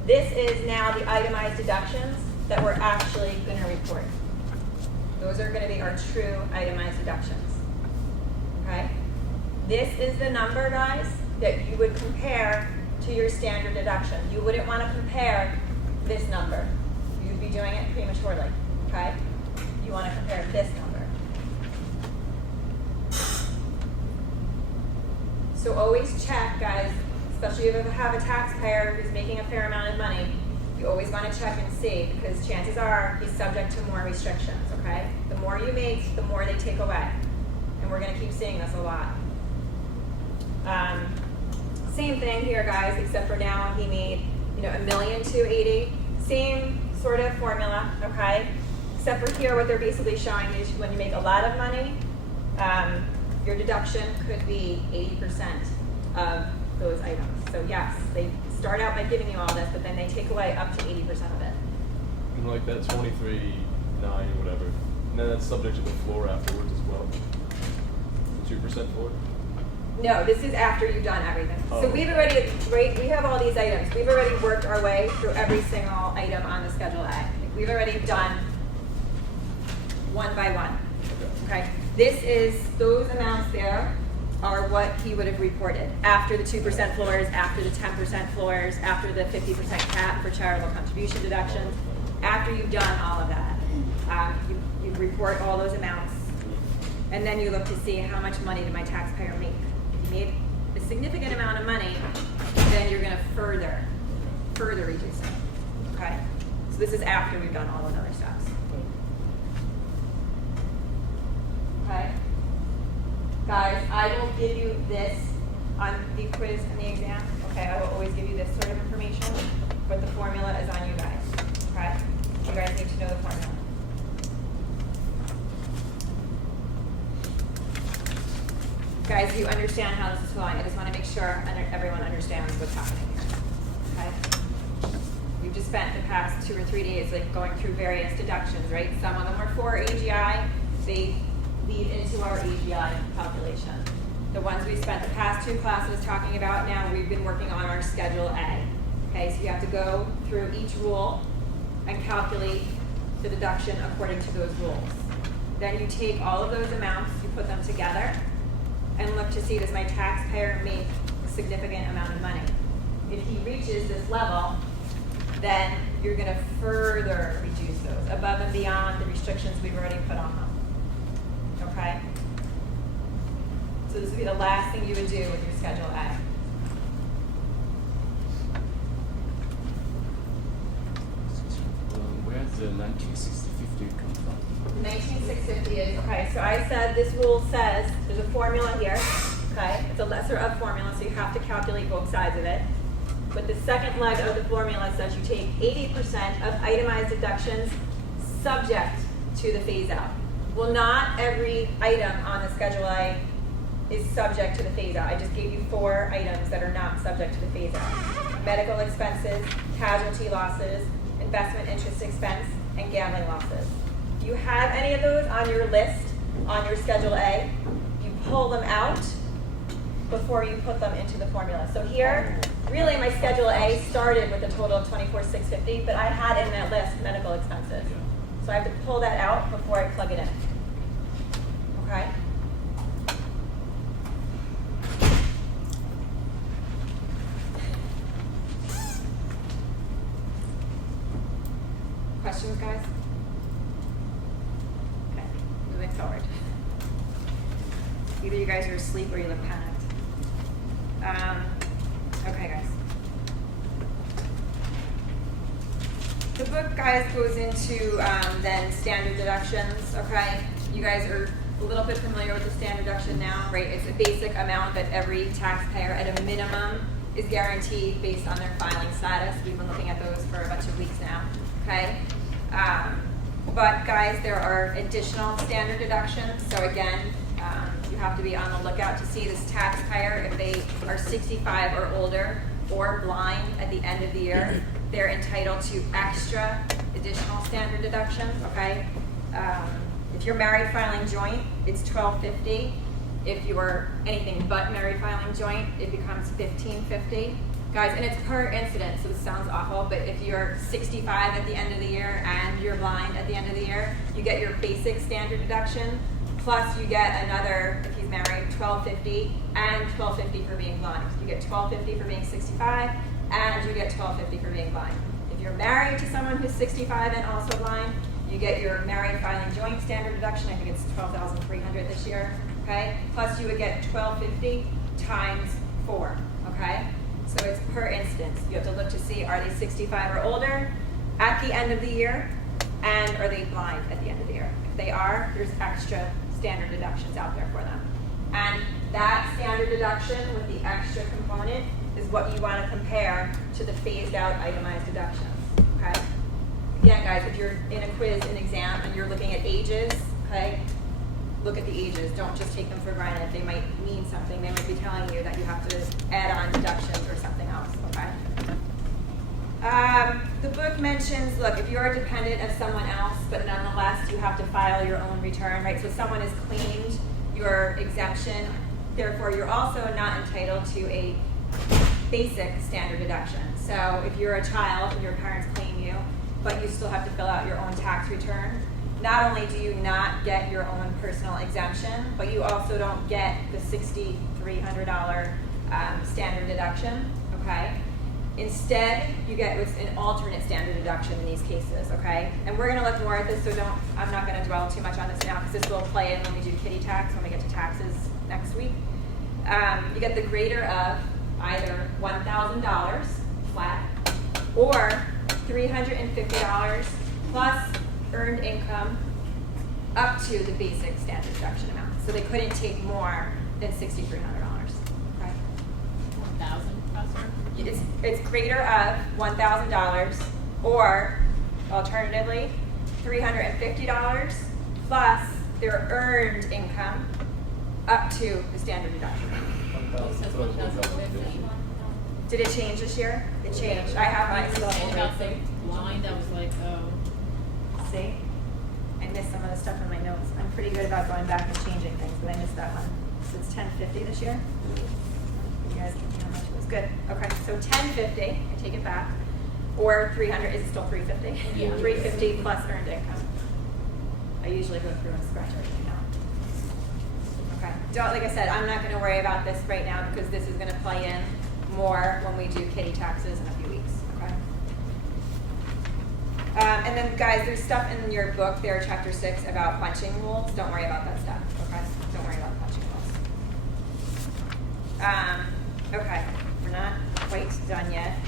This is now the itemized deductions that we're actually going to report. Those are going to be our true itemized deductions. Okay? This is the number, guys, that you would compare to your standard deduction. You wouldn't want to compare this number. You'd be doing it prematurely. Okay? You want to compare this number. So always check, guys. Especially if you have a taxpayer who's making a fair amount of money, you always want to check and see, because chances are he's subject to more restrictions, okay? The more you make, the more they take away. And we're going to keep seeing this a lot. Same thing here, guys, except for now he made, $1,280,000. Same sort of formula, okay? Except for here, what they're basically showing is when you make a lot of money, your deduction could be 80% of those items. So yes, they start out by giving you all this, but then they take away up to 80% of it. And like that 23.9 or whatever, and then that's subject to the floor afterwards as well. The 2% floor. No, this is after you've done everything. Oh. So we've already, right, we have all these items. We've already worked our way through every single item on the Schedule A. We've already done one by one. Okay. This is, those amounts there are what he would have reported after the 2% floors, after the 10% floors, after the 50% cap for charitable contribution deductions. After you've done all of that, you report all those amounts, and then you look to see how much money did my taxpayer make. If you made a significant amount of money, then you're going to further reduce it. Okay? So this is after we've done all of the other steps. Okay? Guys, I will give you this on the quiz and the exam. Okay, I will always give you this sort of information, but the formula is on you guys. Okay? You guys need to know the formula. Guys, you understand how this is flowing. I just want to make sure everyone understands what's happening here. Okay? We've just spent the past 2 or 3 days going through various deductions, right? Some of them are for AGI. They lead into our AGI calculation. The ones we spent the past 2 classes talking about, now we've been working on our Schedule A. Okay, so you have to go through each rule and calculate the deduction according to those rules. Then you take all of those amounts, you put them together, and look to see, does my taxpayer make a significant amount of money? If he reaches this level, then you're going to further reduce those above and beyond the restrictions we've already put on them. Okay? So this would be the last thing you would do with your Schedule A. the 19650 come from? 19650 is, okay, so I said this rule says, there's a formula here, okay? It's a lesser of formula, so you have to calculate both sides of it. But the second leg of the formula says you take 80% of itemized deductions subject to the phase out. Well, not every item on the Schedule A is subject to the phase out. I just gave you 4 items that are not subject to the phase out. Medical expenses, casualty losses, investment interest expense, and gambling losses. If you have any of those on your list, on your Schedule A, you pull them out before you put them into the formula. So here, really my Schedule A started with a total of $24,650, but I had in that list medical expenses. So I have to pull that out before I plug it in. Okay? Questions, guys? Okay, moving forward. Either you guys are asleep or you look panicked. Okay, guys. The book, guys, goes into then standard deductions, okay? You guys are a little bit familiar with the standard deduction now, right? It's a basic amount that every taxpayer at a minimum is guaranteed based on their filing status. We've been looking at those for a bunch of weeks now, okay? But guys, there are additional standard deductions. So again, you have to be on the lookout to see this taxpayer, if they are 65 or older or blind at the end of the year, they're entitled to extra additional standard deductions, okay? If you're married filing joint, it's $1,250. If you are anything but married filing joint, it becomes $1,550. Guys, and it's per incident, so this sounds awful, but if you're 65 at the end of the year and you're blind at the end of the year, you get your basic standard deduction, plus you get another, if he's married, $1,250 and $1,250 for being blind. You get $1,250 for being 65, and you get $1,250 for being blind. If you're married to someone who's 65 and also blind, you get your married filing joint standard deduction. I think it's $12,300 this year, okay? Plus you would get $1,250 times 4, okay? So it's per instance. You have to look to see, are they 65 or older at the end of the year, and are they blind at the end of the year? If they are, there's extra standard deductions out there for them. And that standard deduction with the extra component is what you want to compare to the phased out itemized deductions, okay? Again, guys, if you're in a quiz, an exam, and you're looking at ages, okay, look at the ages. Don't just take them for granted. They might mean something. They might be telling you that you have to add on deductions or something else, okay? The book mentions, look, if you are dependent of someone else, but nonetheless you have to file your own return, right? So someone has claimed your exemption, therefore you're also not entitled to a basic standard deduction. So if you're a child and your parents claim you, but you still have to fill out your own tax return, not only do you not get your own personal exemption, but you also don't get the $6,300 standard deduction, okay? Instead, you get what's an alternate standard deduction in these cases, okay? And we're gonna look more at this, so I'm not gonna dwell too much on this now, because this will play in when we do kitty tax, when we get to taxes next week. You get the greater of either $1,000 flat, or $350 plus earned income up to the basic standard deduction amount. So they couldn't take more than $6,300, okay? 1,000 plus or? It's greater of $1,000, or alternatively, $350 plus their earned income up to the standard deduction. It says 1,050. Did it change this year? It changed. I have my still Saying about the rates. line, that was like, oh. See? I missed some of the stuff in my notes. I'm pretty good about going back and changing things, but I missed that one. So it's $10.50 this year? You guys can see how much it was. Good. Okay, so $10.50, I take it back. Or 300, is it still $350? Yeah. $350 plus earned income. I usually go through and scratch everything out. Okay. Like I said, I'm not going to worry about this right now because this is going to play in more when we do kitty taxes in a few weeks. Okay. And then, guys, there's stuff in your book there, Chapter 6, about bunching rules. Don't worry about that stuff. Okay. Don't worry about bunching rules. Okay. We're not quite done yet.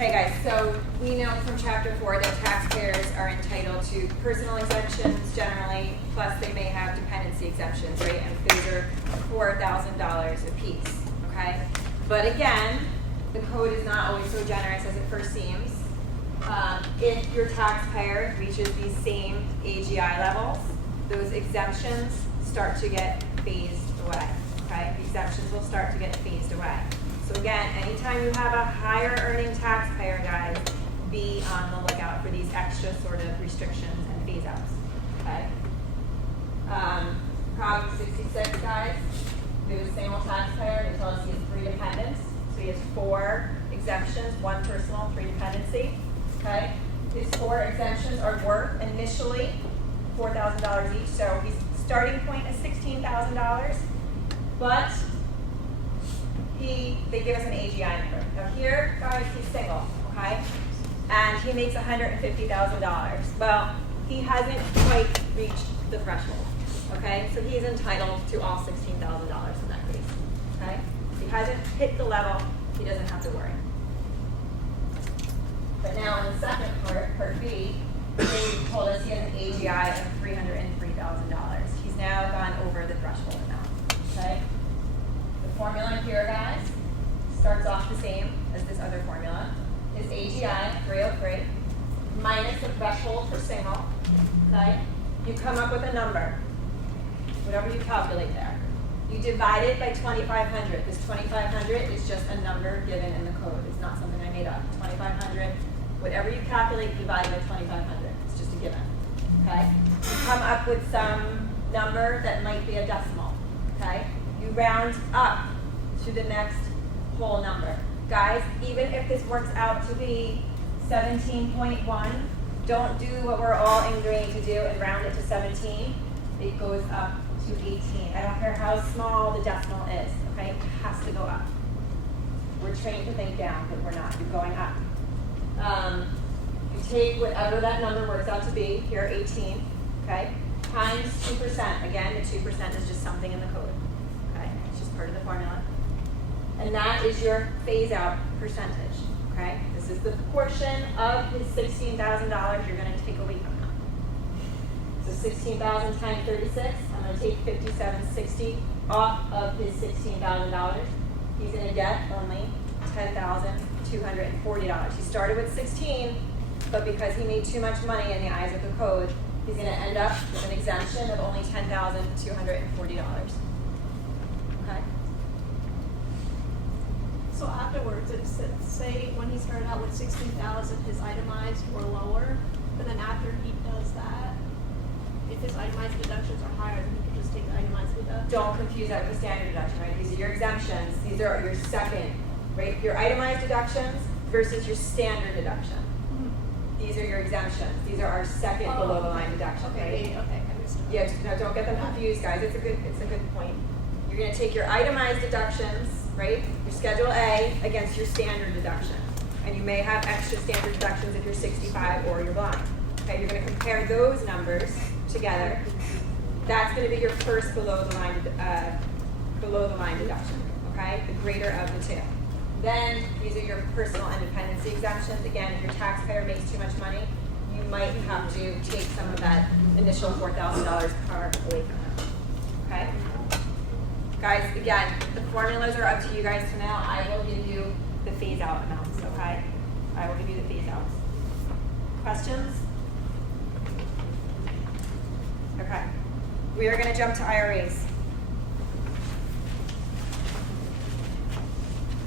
Okay guys, so we know from chapter 4 that taxpayers are entitled to personal exemptions generally, plus they may have dependency exemptions, right? And those are $4,000 a piece, okay? But again, the code is not always so generous as it first seems. If your taxpayer reaches these same AGI levels, those exemptions start to get phased away, okay? The exemptions will start to get phased away. So again, anytime you have a higher earning taxpayer, guys, be on the lookout for these extra sort of restrictions and phase outs, okay? Problem 66, guys, there's a single taxpayer, they tell us he has 3 dependents. So he has 4 exemptions, 1 personal, 3 dependency, okay? His 4 exemptions are worth initially $4,000 each, so his starting point is $16,000, but they give us an AGI number. Now here, guys, he's single, okay? And he makes $150,000. Well, he hasn't quite reached the threshold, okay? So he's entitled to all $16,000 in that case, okay? If he hasn't hit the level, he doesn't have to worry. But now in the second part B, they told us he has an AGI of $303,000. He's now gone over the threshold amount, okay? The formula here, guys, starts off the same as this other formula. His AGI, 303, minus the threshold for single, okay? You come up with a number, whatever you calculate there. You divide it by 2,500. This 2,500 is just a number given in the code. It's not something I made up. 2,500, whatever you calculate, divide by 2,500. It's just a given, okay? You come up with some number that might be a decimal, okay? You round up to the next whole number. Guys, even if this works out to be 17.1, don't do what we're all agreeing to do and round it to 17. It goes up to 18. I don't care how small the decimal is, okay? It has to go up. We're trained to think down, but we're not. You're going up. You take whatever that number works out to be, here 18, okay? Times 2%. Again, the 2% is just something in the code, okay? It's just part of the formula. And that is your phase out percentage, okay? This is the portion of his $16,000 you're going to take away from him. So 16,000 times 36, I'm going to take 5,760 off of his $16,000. He's in a debt only $10,240. He started with 16, but because he made too much money in the eyes of the code, he's going to end up with an exemption of only $10,240. Okay. So afterwards, it's say when he started out with 16,000, his itemized were lower, but then after he does that, if his itemized deductions are higher, then he can just take the itemized deduction. Don't confuse that with the standard deduction, right? These are your exemptions. These are your second, right? Your itemized deductions versus your standard deduction. These are your exemptions. These are our second below the line deduction, Okay, right? okay, I understand. Yeah, no, don't get them confused, guys. It's a good point. You're going to take your itemized deductions, right? Your Schedule A against your standard deduction. And you may have extra standard deductions if you're 65 or you're blind. Okay, you're going to compare those numbers together. That's going to be your first below the line deduction, okay? The greater of the two. Then these are your personal and dependency exemptions. Again, if your taxpayer makes too much money, you might have to take some of that initial $4,000 car away from them, okay? Guys, again, the formulas are up to you guys to know. I will give you the phase out amounts, okay? I will give you the phase outs. Questions? Okay. We are going to jump to IRAs.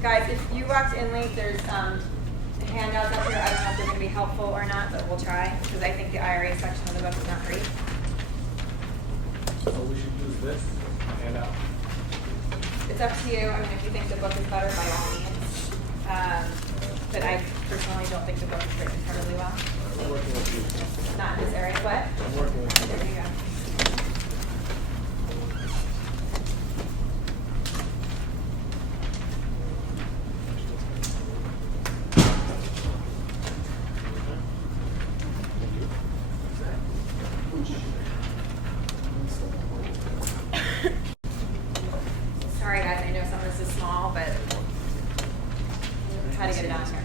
Guys, if you walked in late, there's handouts up here. I don't know if they're going to be helpful or not, but we'll try, because I think the IRA section of the book is not great. So we should use this handout. It's up to you. I mean, if you think the book is better, by all means. But I personally don't think the book is written terribly well. I'm working with you. Not in this area, but I'm working with you. there you go. Sorry guys, I know some of this is small, but how to get it on here.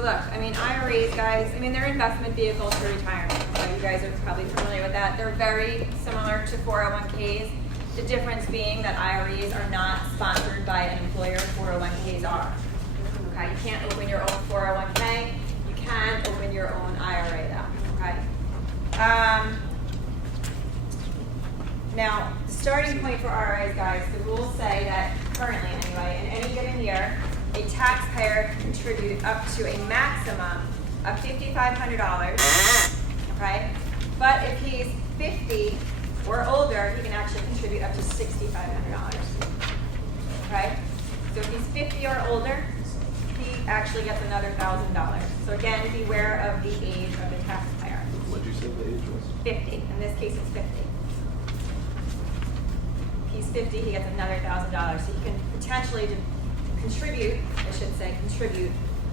So look, I mean, IRAs, guys, I mean, they're investment vehicles for retirement. So you guys are probably familiar with that. They're very similar to 401ks. The difference being that IRAs are not sponsored by an employer. 401ks are. Okay, you can't open your own 401k. You can open your own IRA though. Okay. Now, the starting point for IRAs, guys, the rules say that currently, anyway, in any given year, a taxpayer can contribute up to a maximum of $5,500, okay? But if he's 50 or older, he can actually contribute up to $6,500, okay? So if he's 50 or older, he actually gets another $1,000. So again, beware of the age of the taxpayer. What'd you say the age was? 50, in this case it's 50. If he's 50, he gets another $1,000. So he can potentially contribute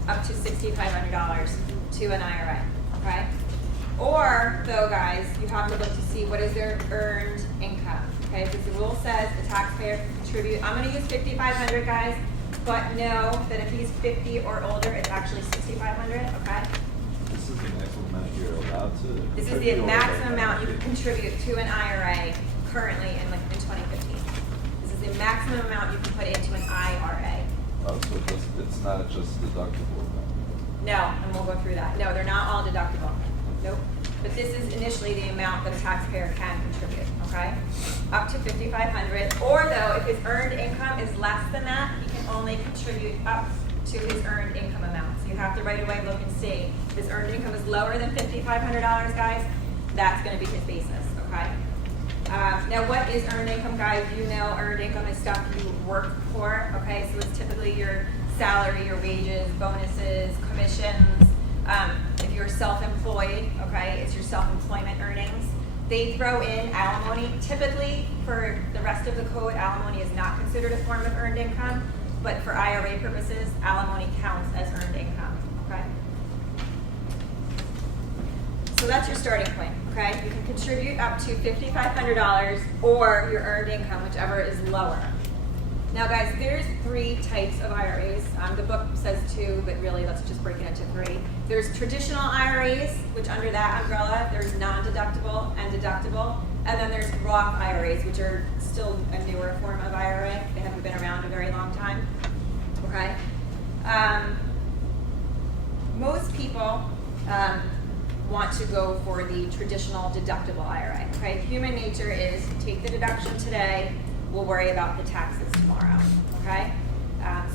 up to $6,500 to an IRA, okay? Or, though, guys, you have to look to see what is their earned income, okay? Because the rule says the taxpayer can contribute, I'm gonna use $5,500, guys, but know that if he's 50 or older, it's actually $6,500, okay? This is the maximum amount you're allowed to. This is the contribute, or maximum like amount you that? can contribute to an IRA currently in 2015. This is the maximum amount you can put into an IRA. Oh, so it's not just deductible then? No, and we'll go through that. No, they're not all deductible. Nope. But this is initially the amount that a taxpayer can contribute, okay? Up to $5,500. Or though, if his earned income is less than that, he can only contribute up to his earned income amount. So you have to right away look and see if his earned income is lower than $5,500, guys, that's gonna be his basis, okay? Now, what is earned income, guys? You know earned income is stuff you work for, okay? So it's typically your salary, your wages, bonuses, commissions. If you're self-employed, okay, it's your self-employment earnings. They throw in alimony. Typically, for the rest of the code, alimony is not considered a form of earned income, but for IRA purposes, alimony counts as earned income, okay? So that's your starting point, okay? You can contribute up to $5,500 or your earned income, whichever is lower. Now, guys, there's 3 types of IRAs. The book says 2, but really let's just break it into 3. There's traditional IRAs, which under that umbrella, there's non-deductible and deductible. And then there's Roth IRAs, which are still a newer form of IRA. They haven't been around a very long time, okay? Most people want to go for the traditional deductible IRA, okay? Human nature is take the deduction today, we'll worry about the taxes tomorrow, okay?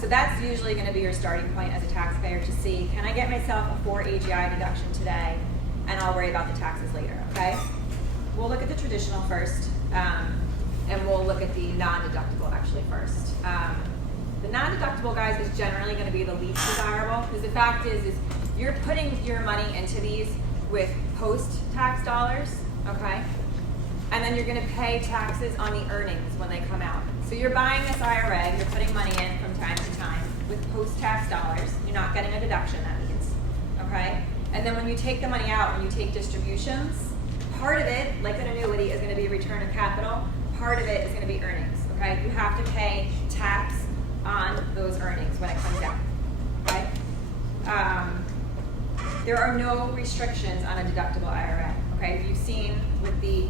So that's usually gonna be your starting point as a taxpayer to see, can I get myself a 4 AGI deduction today, and I'll worry about the taxes later, okay? We'll look at the traditional first, and we'll look at the non-deductible actually first. The non-deductible, guys, is generally gonna be the least desirable, because the fact is you're putting your money into these with post-tax dollars, okay? And then you're gonna pay taxes on the earnings when they come out. So you're buying this IRA, you're putting money in from time to time with post-tax dollars. You're not getting a deduction, that means, okay? And then when you take the money out, when you take distributions, part of it, like an annuity, is gonna be return of capital. Part of it is gonna be earnings, okay? You have to pay tax on those earnings when it comes out, okay? There are no restrictions on a deductible IRA, okay? You've seen with the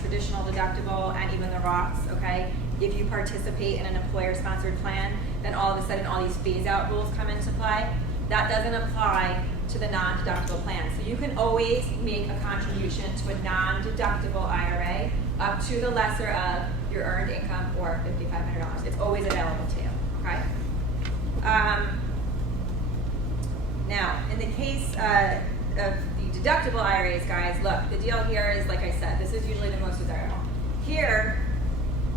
traditional deductible and even the Roths, okay? If you participate in an employer-sponsored plan, then all of a sudden all these phase-out rules come into play. That doesn't apply to the non-deductible plan. So you can always make a contribution to a non-deductible IRA up to the lesser of your earned income or $5,500. It's always available to you, okay? Now, in the case of the deductible IRAs, guys, look, the deal here is, like I said, this is usually the most desirable. Here,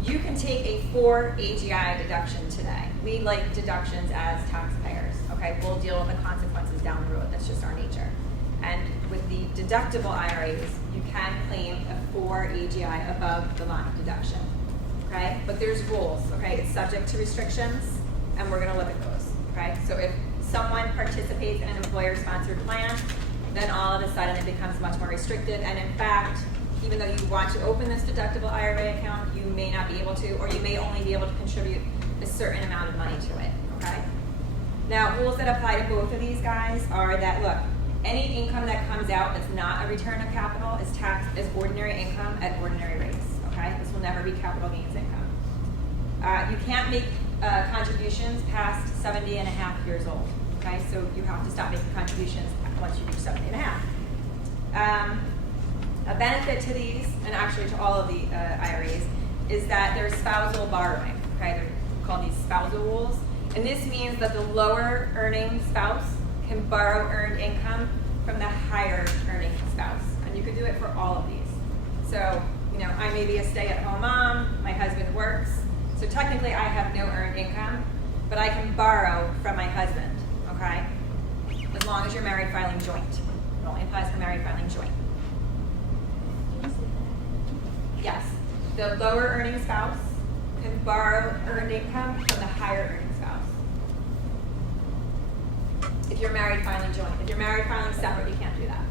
you can take a 4 AGI deduction today. We like deductions as taxpayers, okay? We'll deal with the consequences down the road. That's just our nature. And with the deductible IRAs, you can claim a 4 AGI above the line of deduction, okay? But there's rules, okay? It's subject to restrictions, and we're gonna look at those, okay? So if someone participates in an employer-sponsored plan, then all of a sudden it becomes much more restricted. And in fact, even though you want to open this deductible IRA account, you may not be able to, or you may only be able to contribute a certain amount of money to it, okay? Now, rules that apply to both of these guys are that, look, any income that comes out that's not a return of capital is taxed as ordinary income at ordinary rates, okay? This will never be capital gains income. You can't make contributions past 70 and a half years old, okay? So you have to stop making contributions once you reach 70 and a half. A benefit to these, and actually to all of the IRAs, is that there's spousal borrowing, okay? They're called these spousal rules. And this means that the lower earning spouse can borrow earned income from the higher earning spouse. And you can do it for all of these. So, you know, I may be a stay-at-home mom, my husband works, so technically I have no earned income, but I can borrow from my husband, okay? As long as you're married filing joint. It only applies for married filing joint. Yes, the lower earning spouse can borrow earned income from the higher earning spouse. If you're married filing joint. If you're married filing separate, you can't do that.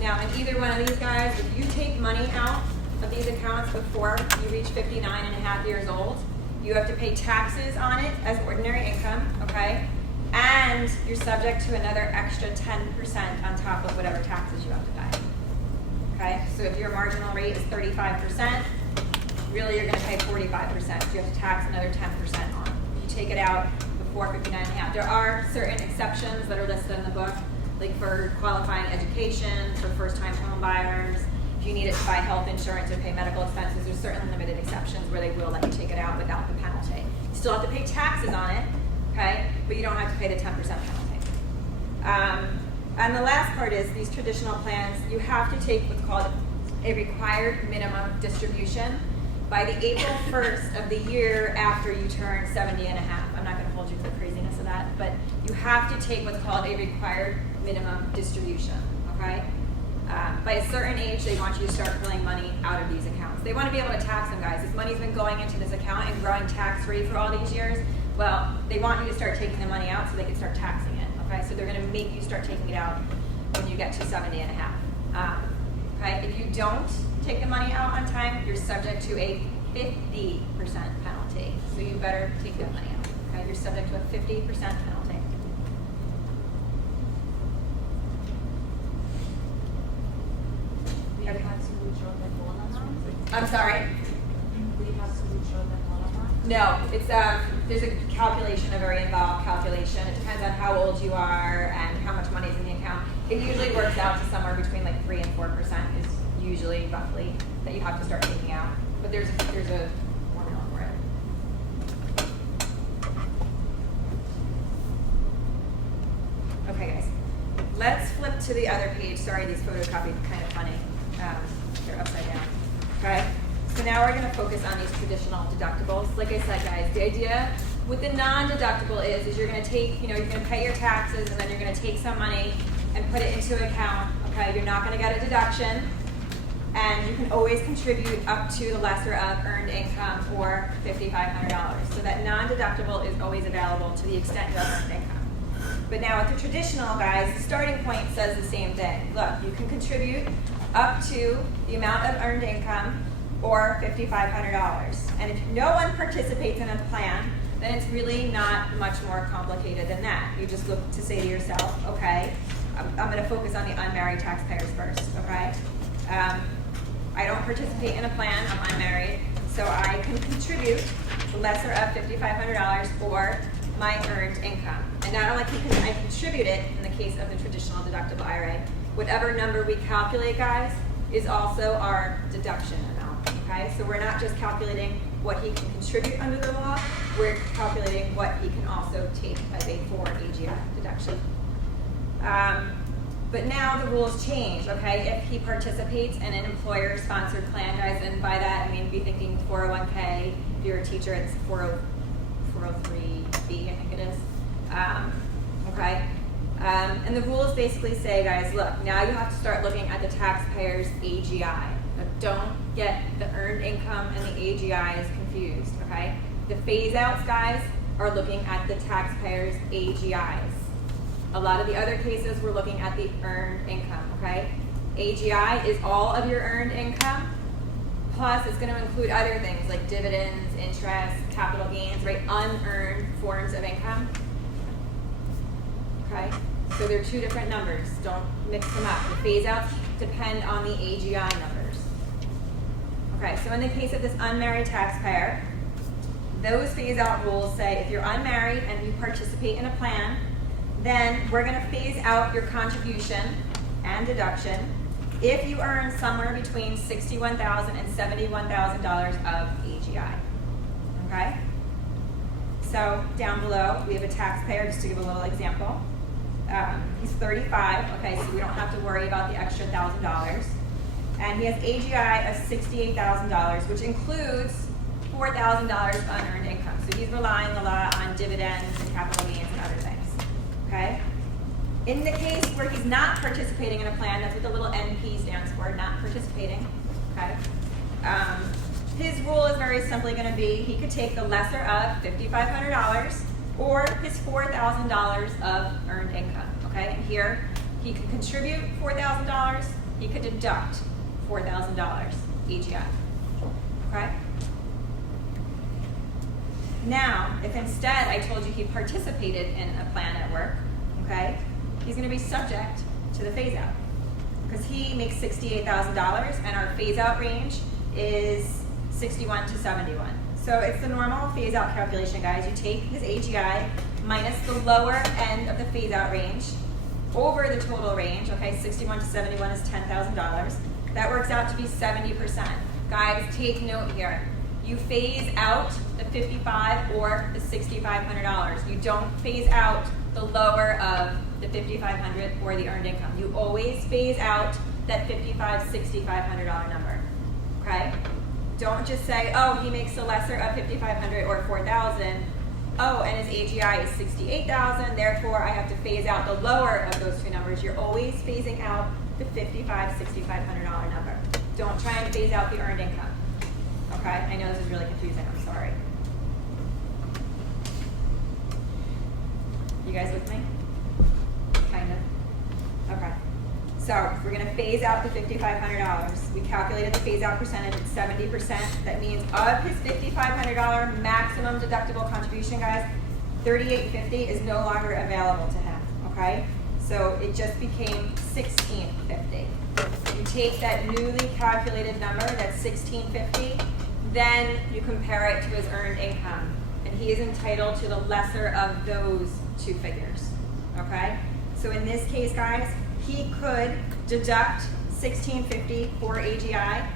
Now, in either one of these guys, if you take money out of these accounts before you reach 59 and a half years old, you have to pay taxes on it as ordinary income, okay? And you're subject to another extra 10% on top of whatever taxes you have to pay. Okay, so if your marginal rate is 35%, really you're going to pay 45%. You have to tax another 10% on. If you take it out before 59 and a half. There are certain exceptions that are listed in the book, like for qualifying education, for first-time home buyers. If you need it to buy health insurance or pay medical expenses, there's certain limited exceptions where they will let you take it out without the penalty. You still have to pay taxes on it, okay, but you don't have to pay the 10% penalty. And the last part is these traditional plans, you have to take what's called a required minimum distribution by the April 1st of the year after you turn 70 and a half. I'm not going to hold you to the craziness of that, but you have to take what's called a required minimum distribution, okay? By a certain age, they want you to start pulling money out of these accounts. They want to be able to tax them, guys. This money's been going into this account and growing tax-free for all these years. Well, they want you to start taking the money out so they can start taxing it, okay? So they're going to make you start taking it out when you get to 70 and a half. Okay? If you don't take the money out on time, you're subject to a 50% penalty. So you better take that money out, okay? You're subject to a 50% penalty. We have to withdraw the full amount? I'm sorry? We have to withdraw the full amount? No, it's there's a calculation, a very involved calculation. It depends on how old you are and how much money is in the account. It usually works out to somewhere between like 3 and 4% is usually roughly that you have to start taking out. But there's a formula for it. Okay, guys. Let's flip to the other page. Sorry, these photocopied kind of funny. They're upside down. Okay. So now we're going to focus on these traditional deductibles. Like I said, guys, the idea with the non-deductible is you're going to take, you're going to pay your taxes and then you're going to take some money and put it into an account, okay? You're not going to get a deduction, and you can always contribute up to the lesser of earned income or $5,500. So that non-deductible is always available to the extent you have earned income. But now with the traditional, guys, the starting point says the same thing. Look, you can contribute up to the amount of earned income or $5,500. And if no one participates in a plan, then it's really not much more complicated than that. You just look to say to yourself, okay, I'm going to focus on the unmarried taxpayers first, okay? I don't participate in a plan, I'm unmarried, so I can contribute the lesser of $5,500 or my earned income. And not only can I contribute it in the case of the traditional deductible IRA, whatever number we calculate, guys, is also our deduction amount, okay? So we're not just calculating what he can contribute under the law, we're calculating what he can also take as a for AGI deduction. But now the rules change, okay? If he participates in an employer-sponsored plan, guys, and by that I mean be thinking 401k, if you're a teacher, it's 403B, I think it is, okay? And the rules basically say, guys, look, now you have to start looking at the taxpayer's AGI. Now don't get the earned income and the AGIs confused, okay? The phase-outs, guys, are looking at the taxpayer's AGIs. A lot of the other cases, we're looking at the earned income, okay? AGI is all of your earned income Plus, it's gonna include other things like dividends, interest, capital gains, right? Unearned forms of income. Okay? So they're two different numbers. Don't mix them up. The phase outs depend on the AGI numbers. Okay, so in the case of this unmarried taxpayer, those phase out rules say if you're unmarried and you participate in a plan, then we're gonna phase out your contribution and deduction if you earn somewhere between $61,000 and $71,000 of AGI. Okay? So down below, we have a taxpayer, just to give a little example. He's 35, okay, so we don't have to worry about the extra $1,000. And he has AGI of $68,000, which includes $4,000 of unearned income. So he's relying a lot on dividends and capital gains and other things, okay? In the case where he's not participating in a plan, that's what the little NP stands for, not participating, okay? His rule is very simply gonna be, he could take the lesser of $5,500 or his $4,000 of earned income, okay? And here, he could contribute $4,000, he could deduct $4,000 AGI, okay? Now, if instead I told you he participated in a plan at work, okay, he's gonna be subject to the phase out because he makes $68,000 and our phase out range is 61 to 71. So it's the normal phase out calculation, guys. You take his AGI minus the lower end of the phase out range over the total range, okay, 61 to 71 is $10,000. That works out to be 70%. Guys, take note here. You phase out the $55,000 or the $6,500. You don't phase out the lower of the $5,500 or the earned income. You always phase out that $5,500, $6,500 number, okay? Don't just say, oh, he makes the lesser of $5,500 or $4,000. Oh, and his AGI is $68,000, therefore I have to phase out the lower of those two numbers. You're always phasing out the $5,500, $6,500 number. Don't try and phase out the earned income. Okay, I know this is really confusing, I'm sorry. You guys with me? Kind of. Okay. So we're gonna phase out the $5,500. We calculated the phase out percentage at 70%. That means of his $5,500 maximum deductible contribution, guys, $3,850 is no longer available to him, okay? So it just became $1,650. You take that newly calculated number, that's $1,650, then you compare it to his earned income, and he is entitled to the lesser of those two figures, okay? So in this case, guys, he could deduct $1,650 for AGI,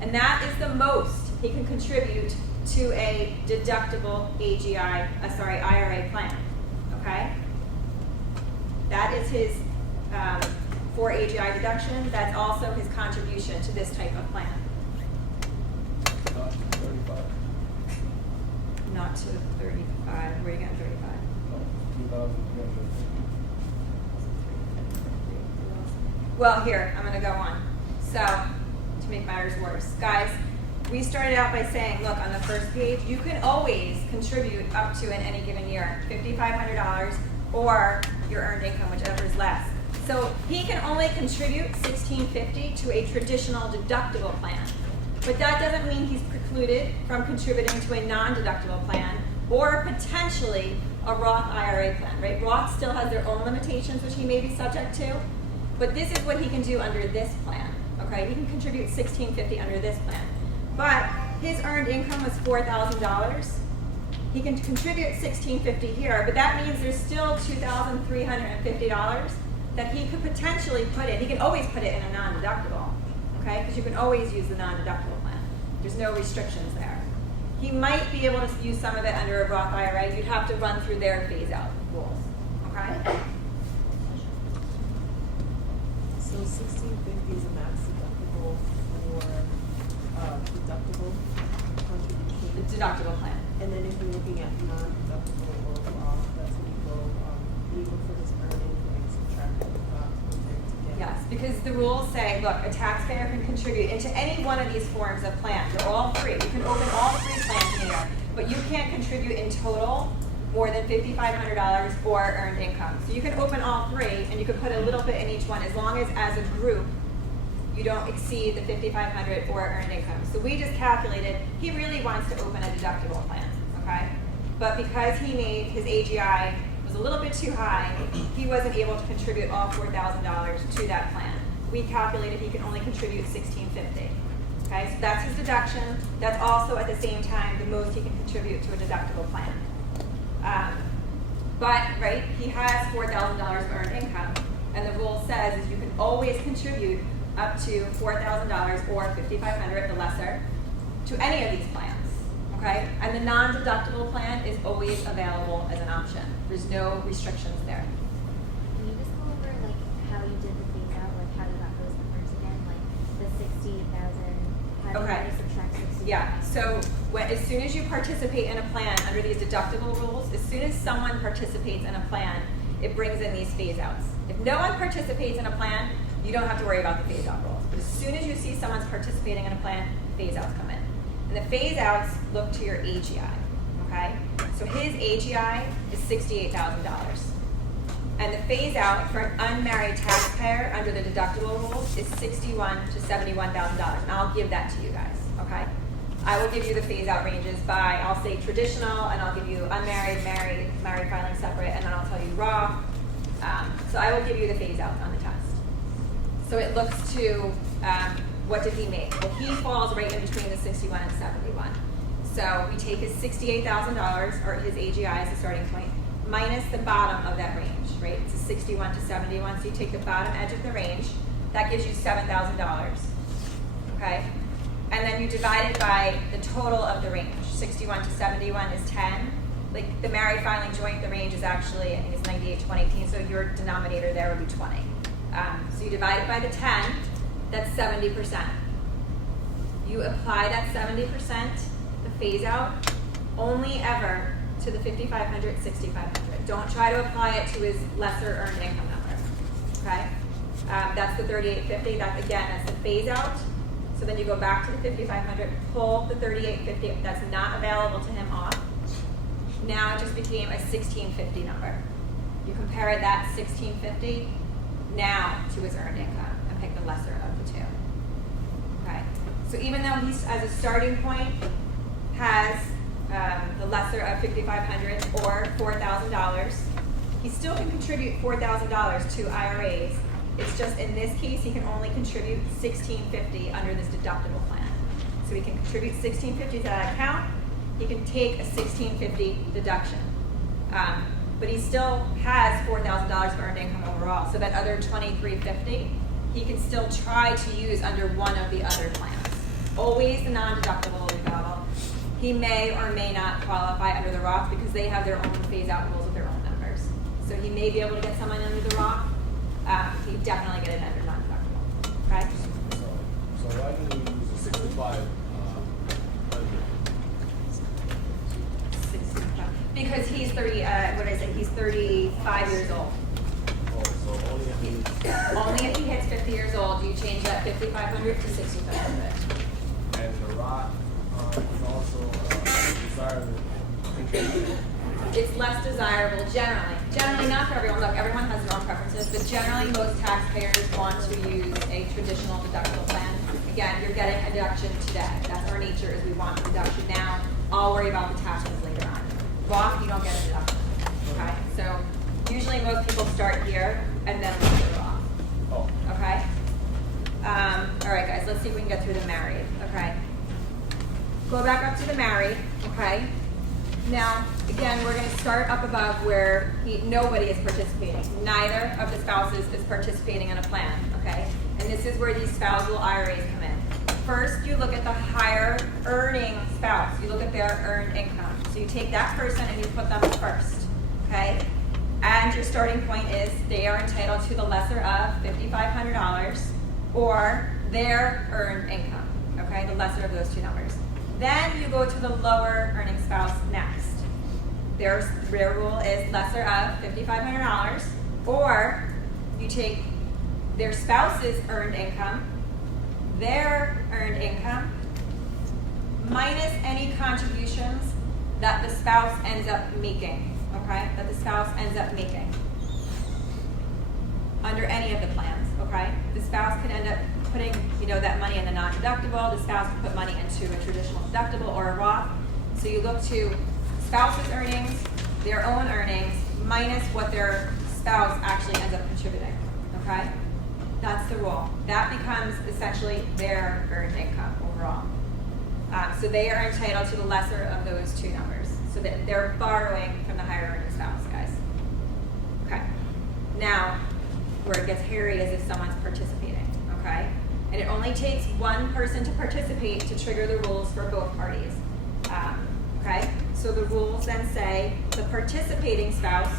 and that is the most he can contribute to a deductible IRA plan, okay? That is his, for AGI deduction, that's also his contribution to this type of plan. Not 35. Not to 35, where are you getting 35? Oh, 2,350. Well, here, I'm gonna go on. So, to make matters worse, guys, we started out by saying, look, on the first page, you can always contribute up to in any given year, $5,500 or your earned income, whichever is less. So he can only contribute $1,650 to a traditional deductible plan. But that doesn't mean he's precluded from contributing to a non-deductible plan or potentially a Roth IRA plan, right? Roth still has their own limitations, which he may be subject to. But this is what he can do under this plan, okay? He can contribute $1,650 under this plan. But his earned income was $4,000. He can contribute $1,650 here, but that means there's still $2,350 that he could potentially put in. He can always put it in a non-deductible, okay? Because you can always use the non-deductible plan. There's no restrictions there. He might be able to use some of it under a Roth IRA. You'd have to run through their phase-out rules, okay? So 1,650 is a max deductible for deductible contribution. The deductible plan. And then if you're looking at non-deductible or off, that's when you go, you look for this earnings and subtract it together. Yes, because the rules say, look, a taxpayer can contribute into any one of these forms of plans. They're all free. You can open all three plans in here, but you can't contribute in total more than $5,500 or earned income. So you can open all three, and you can put a little bit in each one as long as a group you don't exceed the 5,500 or earned income. So we just calculated, he really wants to open a deductible plan, okay? But because he made, his AGI was a little bit too high, he wasn't able to contribute all $4,000 to that plan. We calculated he can only contribute $1,650. Okay, so that's his deduction. That's also at the same time the most he can contribute to a deductible plan. But right, he has $4,000 of earned income, and the rule says is you can always contribute up to $4,000 or $5,500, the lesser, to any of these plans. Okay, and the non-deductible plan is always available as an option. There's no restrictions there. Can you just go over like how you did the phase out, like how you got those numbers again, like the 60,000? How do Okay. you subtract 60,000? Yeah, so as soon as you participate in a plan under these deductible rules, as soon as someone participates in a plan, it brings in these phase outs. If no one participates in a plan, you don't have to worry about the phase out rules. But as soon as you see someone's participating in a plan, phase outs come in. And the phase outs look to your AGI, okay? So his AGI is $68,000. And the phase out for an unmarried taxpayer under the deductible rules is $61,000 to $71,000. And I'll give that to you guys, okay? I will give you the phase out ranges by, I'll say traditional, and I'll give you unmarried, married, married filing separate, and then I'll tell you Roth. So I will give you the phase out on the test. So it looks to, what did he make? Well, he falls right in between the 61 and 71. So we take his $68,000, or his AGI as the starting point, minus the bottom of that range, right? It's a 61 to 71, so you take the bottom edge of the range, that gives you $7,000, okay? And then you divide it by the total of the range. 61 to 71 is 10. Like the married filing joint, the range is actually, I think it's 98 to 118, so your denominator there would be 20. So you divide it by the 10, that's 70%. You apply that 70%, the phase out, only ever to the 5,500, 6,500. Don't try to apply it to his lesser earned income number, okay? That's the 3,850, that's again, that's the phase out. So then you go back to the 5,500, pull the 3,850, that's not available to him off. Now it just became a 1,650 number. You compare that 1,650 now to his earned income and pick the lesser of the two, okay? So even though he's, as a starting point, has the lesser of 5,500 or $4,000, he still can contribute $4,000 to IRAs. It's just in this case, he can only contribute $1,650 under this deductible plan. So he can contribute $1,650 to that account. He can take a $1,650 deduction. But he still has $4,000 of earned income overall. So that other $2,350, he can still try to use under one of the other plans. Always the non-deductible will be available. He may or may not qualify under the Roth because they have their own phase-out rules with their own numbers. So he may be able to get someone under the Roth. He definitely get it under non-deductible. Okay? So why do we use the 65? Because he's 30. What did I say? He's 35 years old. Oh, so only if he Only if he hits 50 years old do you change that 5,500 to 6,500. and the rock is also desirable. It's less desirable generally. Generally, not for everyone. Look, everyone has their own preferences, but generally most taxpayers want to use a traditional deductible plan. Again, you're getting a deduction today. That's our nature, is we want the deduction now. I'll worry about the taxes later on. Roth, you don't get a deduction. Okay? So usually most people start here and then look at Roth. Oh. Okay? All right, guys, let's see if we can get through the married. Okay? Go back up to the married. Okay? Now, again, we're going to start up above where nobody is participating. Neither of the spouses is participating in a plan, okay? And this is where these spousal IRAs come in. First, you look at the higher earning spouse. You look at their earned income. So you take that person and you put them first, okay? And your starting point is they are entitled to the lesser of $5,500 or their earned income, okay? The lesser of those two numbers. Then you go to the lower earning spouse next. Their rule is lesser of $5,500, or you take their spouse's earned income, their earned income, minus any contributions that the spouse ends up making, okay? That the spouse ends up making under any of the plans, okay? The spouse could end up putting, you know, that money in the non-deductible, the spouse would put money into a traditional deductible or a Roth. So you look to spouse's earnings, their own earnings, minus what their spouse actually ends up contributing, okay? That's the rule. That becomes essentially their earned income overall. So they are entitled to the lesser of those two numbers. So that they're borrowing from the higher earning spouse, guys. Okay. Now, where it gets hairy is if someone's participating, okay? And it only takes one person to participate to trigger the rules for both parties. Okay? So the rules then say the participating spouse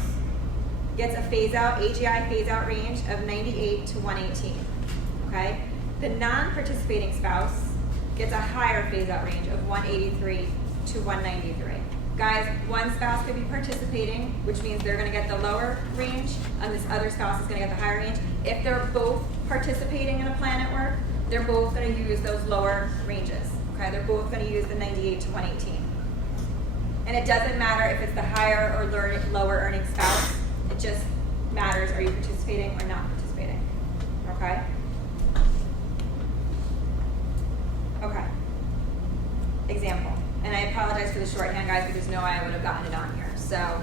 gets a phase-out, AGI phase-out range of 98 to 118, okay? The non-participating spouse gets a higher phase-out range of 183 to 193. Guys, one spouse could be participating, which means they're gonna get the lower range, and this other spouse is gonna get the higher range. If they're both participating in a plan at work, they're both gonna use those lower ranges, okay? They're both gonna use the 98 to 118. And it doesn't matter if it's the higher or lower earning spouse, it just matters, are you participating or not participating, okay? Okay. Example. And I apologize for the shorthand, guys, because no way I would have gotten it on here. So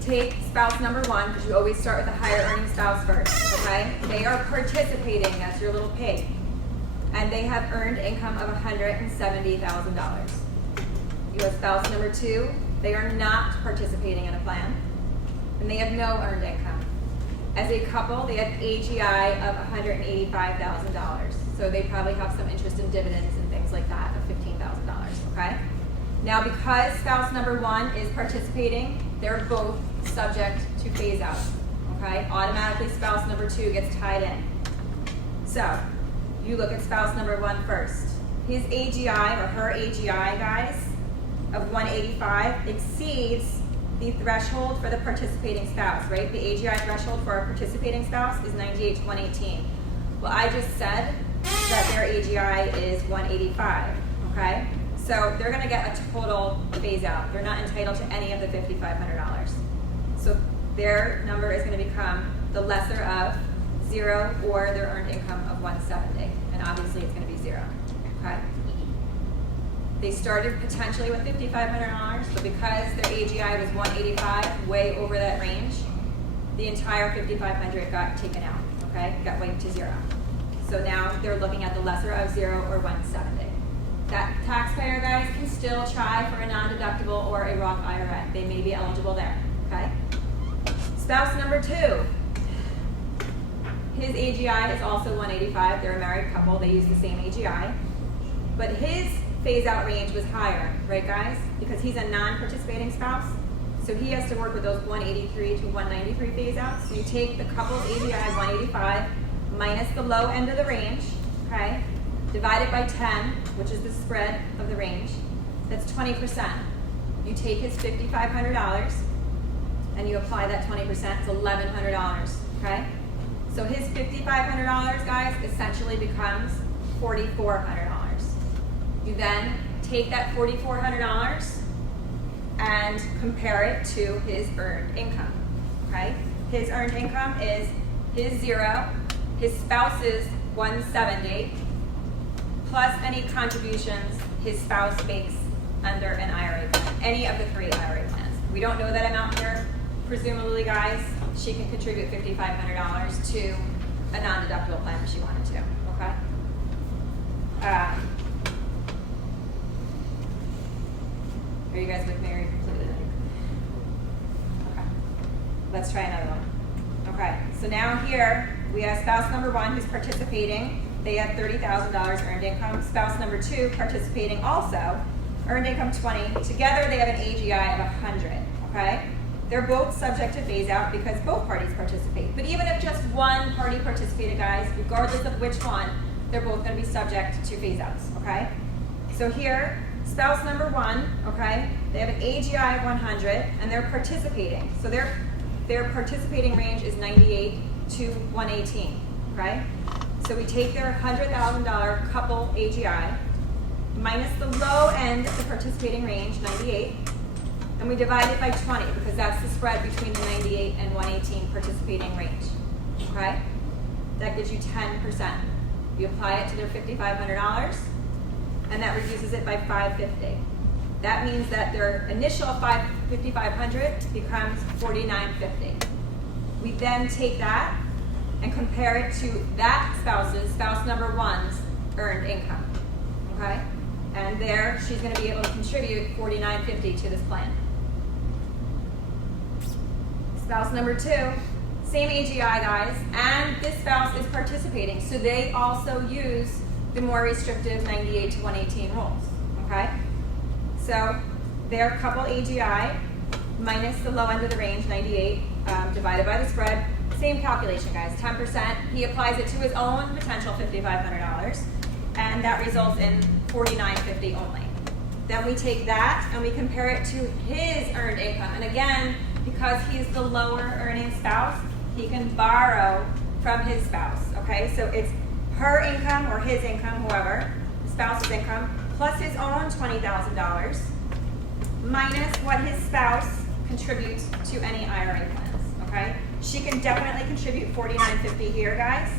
take spouse number one, because you always start with the higher earning spouse first, okay? They are participating, that's your little pig. And they have earned income of $170,000. You have spouse number two, they are not participating in a plan, and they have no earned income. As a couple, they have AGI of $185,000. So they probably have some interest in dividends and things like that of $15,000, okay? Now, because spouse number one is participating, they're both subject to phase out, okay? Automatically spouse number two gets tied in. So, you look at spouse number one first. His AGI or her AGI, guys, of 185 exceeds the threshold for the participating spouse, right? The AGI threshold for a participating spouse is 98 to 118. Well, I just said that their AGI is 185, okay? So they're gonna get a total phase out. They're not entitled to any of the $5,500. So their number is gonna become the lesser of 0 or their earned income of 170. And obviously it's gonna be 0, okay? They started potentially with $5,500, but because their AGI was 185, way over that range, the entire $5,500 got taken out, okay? Got wiped to 0. So now they're looking at the lesser of 0 or 170. That taxpayer, guys, can still try for a non-deductible or a Roth IRA. They may be eligible there, okay? Spouse number two. His AGI is also 185. They're a married couple. They use the same AGI. But his phase-out range was higher, right, guys? Because he's a non-participating spouse. So he has to work with those 183 to 193 phase-outs. So you take the couple's AGI 185 minus the low end of the range, okay? Divide it by 10, which is the spread of the range. That's 20%. You take his $5,500 and you apply that 20%, it's $1,100, okay? So his $5,500, guys, essentially becomes $4,400. You then take that $4,400 and compare it to his earned income, okay? His earned income is his 0, his spouse's 170, plus any contributions his spouse makes under an IRA plan, any of the 3 IRA plans. We don't know that amount here. Presumably, guys, she can contribute $5,500 to a non-deductible plan if she wanted to, okay? Are you guys with me or are you completed? Okay. Let's try another one. Okay, so now here we have spouse number one who's participating. They have $30,000 earned income. Spouse number two participating also, earned income 20. Together they have an AGI of 100, okay? They're both subject to phase out because both parties participate. But even if just one party participated, guys, regardless of which one, they're both gonna be subject to phase outs, okay? So here, spouse number one, okay, they have an AGI of 100 and they're participating. So their participating range is 98 to 118, okay? So we take their $100,000 couple AGI minus the low end of the participating range, 98, and we divide it by 20 because that's the spread between the 98 and 118 participating range, okay? That gives you 10%. We apply it to their $5,500, and that reduces it by $550. That means that their initial $5,500 becomes $4,950. We then take that and compare it to that spouse number one's earned income, okay? And there, she's gonna be able to contribute $4,950 to this plan. Spouse number two, same AGI guys, and this spouse is participating, so they also use the more restrictive 98 to 118 rules, okay? So their couple AGI minus the low end of the range, 98, divided by the spread, same calculation guys, 10%. He applies it to his own potential $5,500, and that results in $4,950 only. Then we take that and we compare it to his earned income. And again, because he's the lower earning spouse, he can borrow from his spouse, okay? So it's her income or his income, whoever, the spouse's income, plus his own $20,000, minus what his spouse contributes to any IRA plans, okay? She can definitely contribute $4,950 here, guys,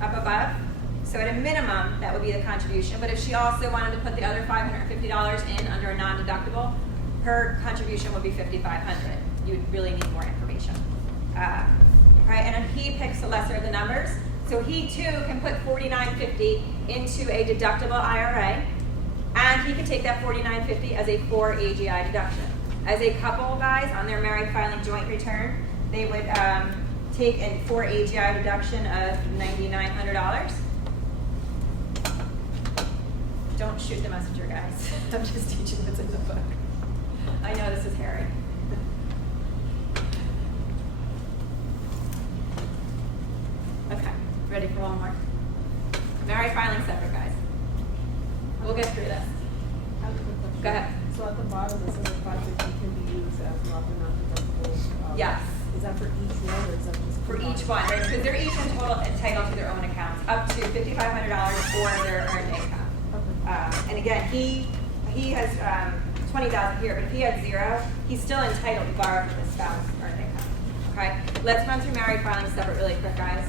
up above. So at a minimum, that would be the contribution. But if she also wanted to put the other $550 in under a non-deductible, her contribution would be $5,500. You would really need more information. Okay, and then he picks the lesser of the numbers. So he too can put $4,950 into a deductible IRA, and he can take that $4,950 as a 4 AGI deduction. As a couple, guys, on their married filing joint return, they would take a 4 AGI deduction of $9,900. Don't shoot the messenger, guys. I'm just teaching what's in the book. I know this is hairy. Okay, ready for one more? Married filing separate, guys. We'll get through this. I have a quick question. Go ahead. So at the bottom, it says the $550 can be used as Roth and non-deductible. Yes. Is that for each one, or is that just For each one, right? Because they're each in total entitled to their own accounts, up to $5,500 for their earned income. Okay. And again, he has $20,000 here, but if he had zero, he's still entitled to borrow from his spouse earned income. Okay, let's run through married filing separate really quick, guys.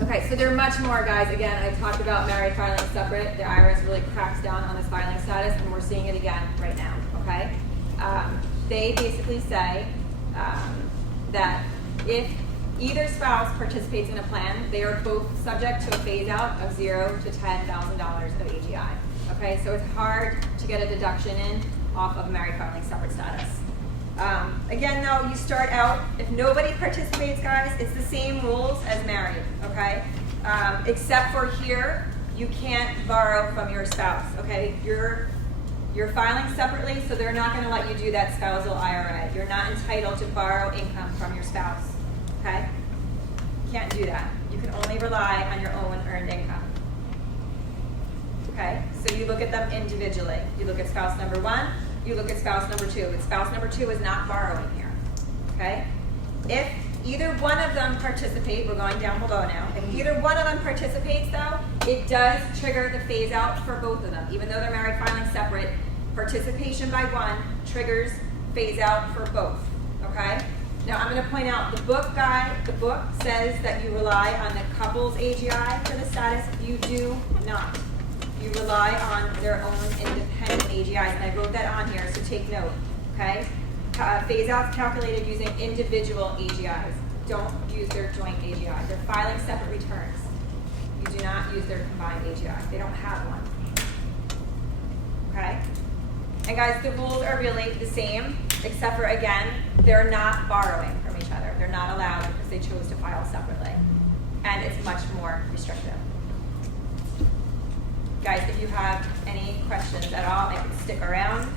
Okay, so there are much more, guys. Again, I talked about married filing separate. The IRS really cracks down on this filing status, and we're seeing it again right now. Okay, they basically say that if either spouse participates in a plan, they are both subject to a phase out of $0 to $10,000 of AGI. Okay, so it's hard to get a deduction in off of married filing separate status. Again, though, you start out, if nobody participates, guys, it's the same rules as married, okay? Except for here, you can't borrow from your spouse, okay? You're filing separately, so they're not gonna let you do that spousal IRA. You're not entitled to borrow income from your spouse, okay? Can't do that. You can only rely on your own earned income. Okay, so you look at them individually. You look at spouse number one, you look at spouse number two, but spouse number two is not borrowing here, okay? If either one of them participate, we're going down below now, if either one of them participates though, it does trigger the phase out for both of them. Even though they're married filing separate, participation by one triggers phase out for both, okay? Now I'm gonna point out the book says that you rely on the couple's AGI for the status. You do not. You rely on their own independent AGIs, and I wrote that on here, so take note, okay? Phase out's calculated using individual AGIs. Don't use their joint AGI. They're filing separate returns. You do not use their combined AGI. They don't have one, okay? And guys, the rules are really the same, except for, again, they're not borrowing from each other. They're not allowed because they chose to file separately. And it's much more restrictive. Guys, if you have any questions at all, I can stick around.